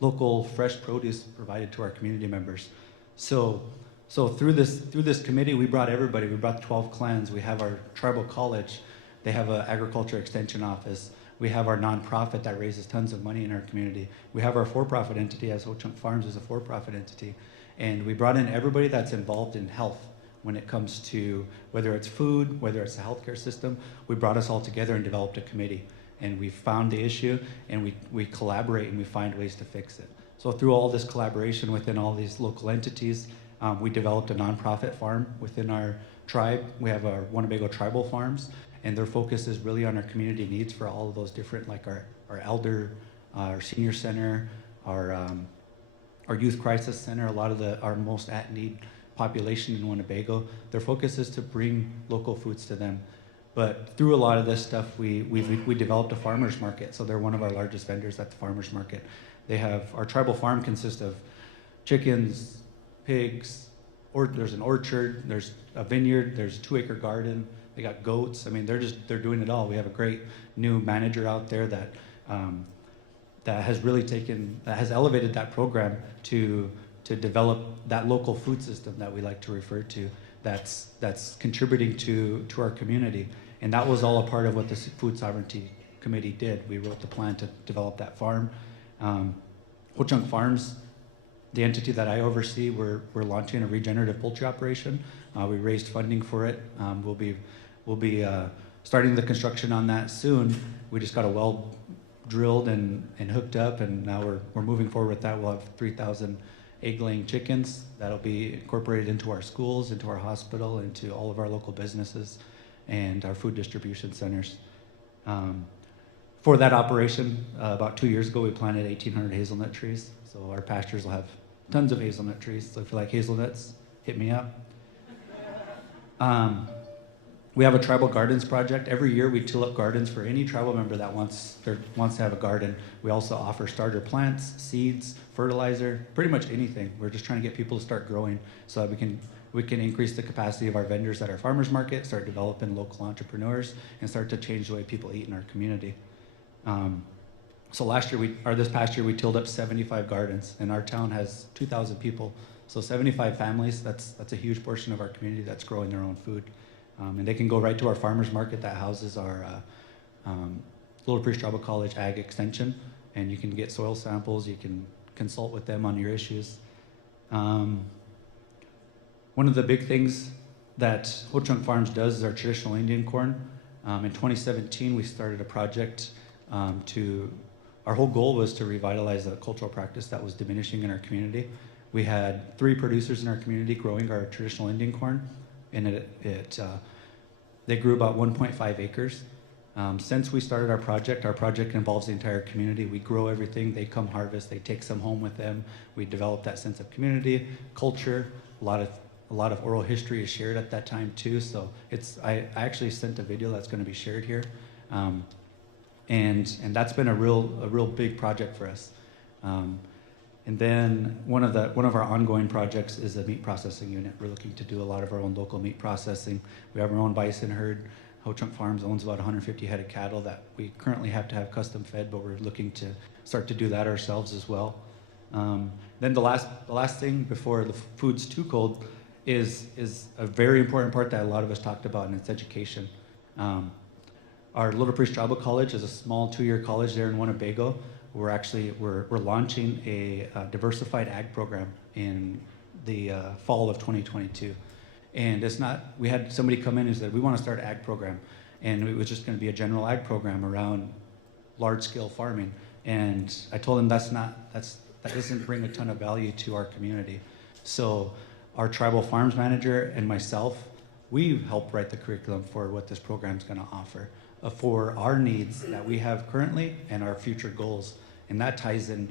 local fresh produce provided to our community members. So through this committee, we brought everybody. We brought 12 clans. We have our tribal college. They have an agriculture extension office. We have our nonprofit that raises tons of money in our community. We have our for-profit entity, as Ho-Chunk Farms is a for-profit entity. And we brought in everybody that's involved in health when it comes to whether it's food, whether it's the healthcare system. We brought us all together and developed a committee. And we found the issue, and we collaborate, and we find ways to fix it. So through all this collaboration within all these local entities, we developed a nonprofit farm within our tribe. We have our Winnebago Tribal Farms, and their focus is really on our community needs for all of those different, like our elder, our senior center, our youth crisis center, a lot of our most at-need population in Winnebago. Their focus is to bring local foods to them. But through a lot of this stuff, we developed a farmer's market. So they're one of our largest vendors at the farmer's market. Our tribal farm consists of chickens, pigs, there's an orchard, there's a vineyard, there's a 2-acre garden, they got goats. I mean, they're doing it all. We have a great new manager out there that has elevated that program to develop that local food system that we like to refer to, that's contributing to our community. And that was all a part of what the Food Sovereignty Committee did. We wrote the plan to develop that farm. Ho-Chunk Farms, the entity that I oversee, we're launching a regenerative poultry operation. We raised funding for it. We'll be starting the construction on that soon. We just got a well drilled and hooked up, and now we're moving forward with that. We'll have 3,000 egg-laying chickens that'll be incorporated into our schools, into our hospital, into all of our local businesses and our food distribution centers. For that operation, about 2 years ago, we planted 1,800 hazelnut trees. So our pastures will have tons of hazelnut trees. So if you like hazelnuts, hit me up. We have a tribal gardens project. Every year we till up gardens for any tribal member that wants to have a garden. We also offer starter plants, seeds, fertilizer, pretty much anything. We're just trying to get people to start growing so that we can increase the capacity of our vendors at our farmers market, start developing local entrepreneurs, and start to change the way people eat in our community. So this past year we tilled up 75 gardens, and our town has 2,000 people. So 75 families, that's a huge portion of our community that's growing their own food. And they can go right to our farmers market that houses our Little Priest Tribal College Ag Extension, and you can get soil samples, you can consult with them on your issues. One of the big things that Ho-Chunk Farms does is our traditional Indian corn. In 2017, we started a project our whole goal was to revitalize a cultural practice that was diminishing in our community. We had 3 producers in our community growing our traditional Indian corn, and they grew about 1.5 acres. Since we started our project involves the entire community. We grow everything, they come harvest, they take some home with them. We develop that sense of community, culture. A lot of oral history is shared at that time too. So I actually sent a video that's going to be shared here, and that's been a real big project for us. And then one of our ongoing projects is a meat processing unit. We're looking to do a lot of our own local meat processing. We have our own bison herd. Ho-Chunk Farms owns about 150 head of cattle that we currently have to have custom fed, but we're looking to start to do that ourselves as well. Then the last thing before the food's too cold is a very important part that a lot of us talked about, and it's education. Our Little Priest Tribal College is a small 2-year college there in Winnebago. We're launching a diversified ag program in the fall of 2022. And we had somebody come in and said, we want to start an ag program. And it was just going to be a general ag program around large scale farming. And I told them that doesn't bring a ton of value to our community. So our tribal farms manager and myself, we helped write the curriculum for what this program is going to offer for our needs that we have currently and our future goals. And that ties in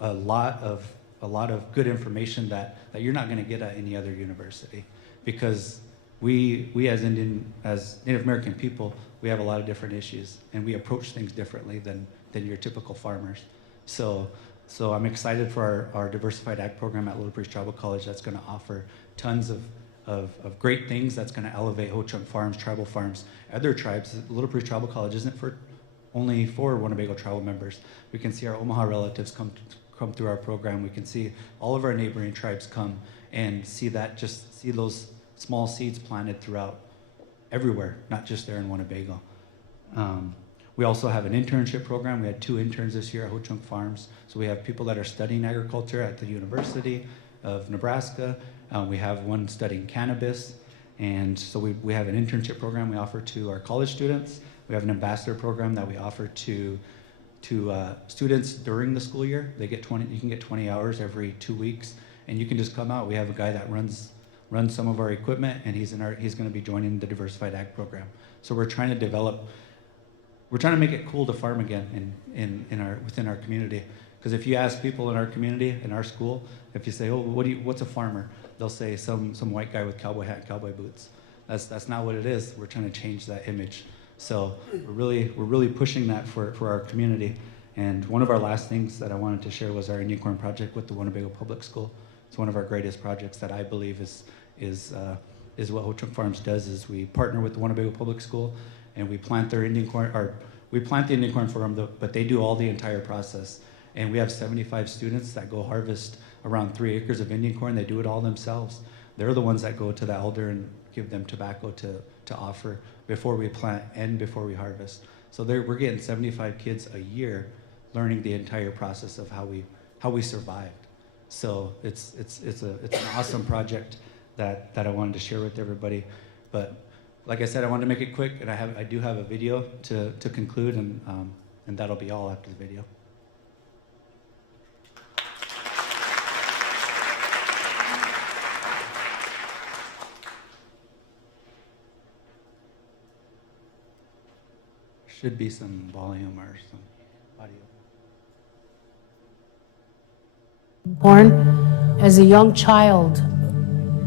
a lot of good information that you're not going to get at any other university. Because we as Native American people, we have a lot of different issues, and we approach things differently than your typical farmers. So I'm excited for our diversified ag program at Little Priest Tribal College. That's going to offer tons of great things. That's going to elevate Ho-Chunk Farms, tribal farms, other tribes. Little Priest Tribal College isn't only for Winnebago tribal members. We can see our Omaha relatives come through our program. We can see all of our neighboring tribes come and see those small seeds planted throughout everywhere, not just there in Winnebago. We also have an internship program. We had 2 interns this year at Ho-Chunk Farms. So we have people that are studying agriculture at the University of Nebraska. We have one studying cannabis. And so we have an internship program we offer to our college students. We have an ambassador program that we offer to students during the school year. You can get 20 hours every 2 weeks, and you can just come out. We have a guy that runs some of our equipment, and he's going to be joining the diversified ag program. So we're trying to make it cool to farm again within our community. Because if you ask people in our community, in our school, if you say, "Oh, what's a farmer?" They'll say some white guy with cowboy hat and cowboy boots. That's not what it is. We're trying to change that image. So we're really pushing that for our community. And one of our last things that I wanted to share was our Indian Corn project with the Winnebago Public School. It's one of our greatest projects that I believe is what Ho-Chunk Farms does. Is we partner with the Winnebago Public School, and we plant their Indian corn, or we plant the Indian corn for them, but they do all the entire process. And we have 75 students that go harvest around 3 acres of Indian corn. They do it all themselves. They're the ones that go to the elder and give them tobacco to offer before we plant and before we harvest. So we're getting 75 kids a year learning the entire process of how we survived. So it's an awesome project that I wanted to share with everybody. But like I said, I wanted to make it quick, and I do have a video to conclude, and that'll be all after the video. Should be some volume or some audio. Born as a young child,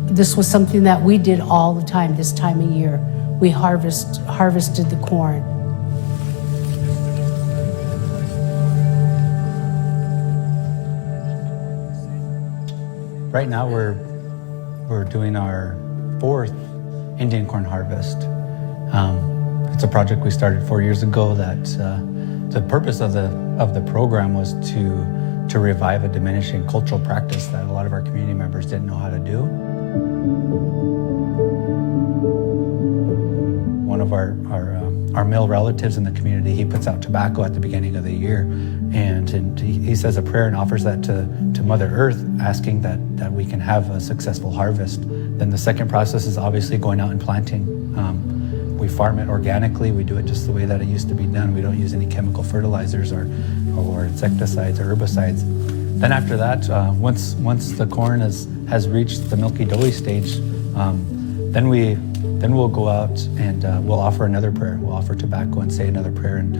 this was something that we did all the time this time of year. We harvested the corn. Right now we're doing our 4th Indian corn harvest. It's a project we started 4 years ago that the purpose of the program was to revive a diminishing cultural practice that a lot of our community members didn't know how to do. One of our male relatives in the community, he puts out tobacco at the beginning of the year, and he says a prayer and offers that to Mother Earth, asking that we can have a successful harvest. Then the second process is obviously going out and planting. we farm it organically. We do it just the way that it used to be done. We don't use any chemical fertilizers or insecticides or herbicides. Then after that, once the corn has reached the milky doughy stage, then we'll go out and we'll offer another prayer. We'll offer tobacco and say another prayer and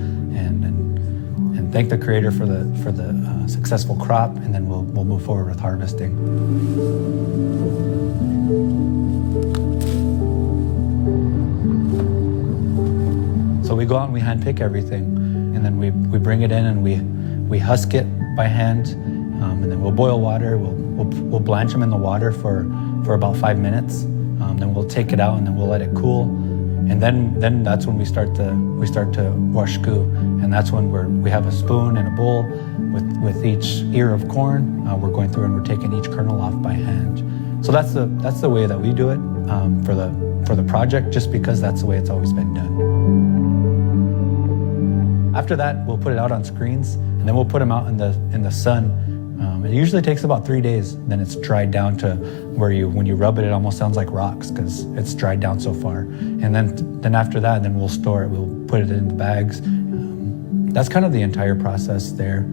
thank the Creator for the successful crop, and then we'll move forward with harvesting. So we go out and we handpick everything, and then we bring it in and we husk it by hand, and then we'll boil water. We'll blanch them in the water for about 5 minutes. Then we'll take it out and then we'll let it cool, and then that's when we start to wash goo, and that's when we have a spoon and a bowl with each ear of corn. We're going through and we're taking each kernel off by hand. So that's the way that we do it for the project, just because that's the way it's always been done. After that, we'll put it out on screens, and then we'll put them out in the sun. It usually takes about 3 days. Then it's dried down to where when you rub it, it almost sounds like rocks because it's dried down so far. And then after that, then we'll store it. We'll put it in the bags. That's kind of the entire process there.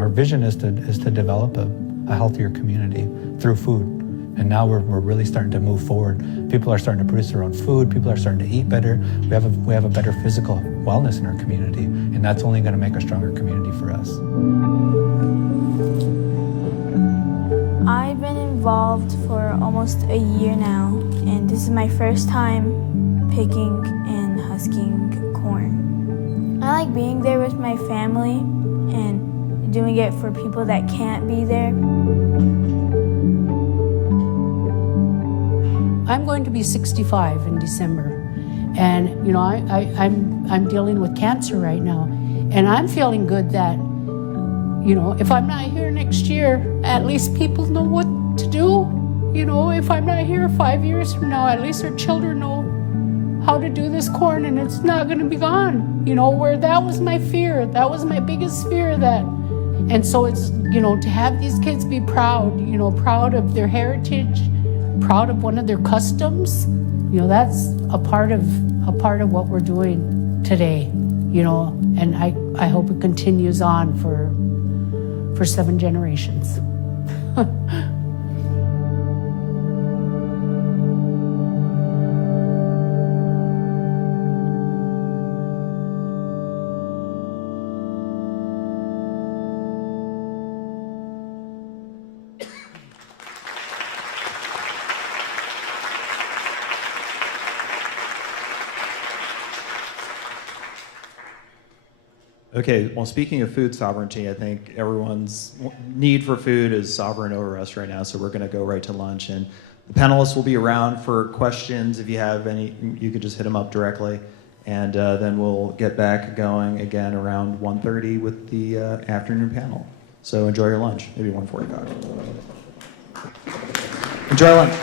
Our vision is to develop a healthier community through food. And now we're really starting to move forward. People are starting to produce their own food. People are starting to eat better. We have a better physical wellness in our community, and that's only going to make a stronger community for us. I've been involved for almost a year now, and this is my first time picking and husking corn. I like being there with my family and doing it for people that can't be there. I'm going to be 65 in December, and I'm dealing with cancer right now, and I'm feeling good that if I'm not here next year, at least people know what to do. If I'm not here 5 years from now, at least our children know how to do this corn, and it's not going to be gone. Where that was my fear, that was my biggest fear. And so it's to have these kids be proud, proud of their heritage, proud of one of their customs, that's a part of what we're doing today, and I hope it continues on for 7 generations. Okay, well, speaking of food sovereignty, I think everyone's need for food is sovereign over us right now, so we're going to go right to lunch. And the panelists will be around for questions. If you have any, you could just hit them up directly. And then we'll get back going again around 1:30 with the afternoon panel. So enjoy your lunch, maybe 1:45. Enjoy lunch.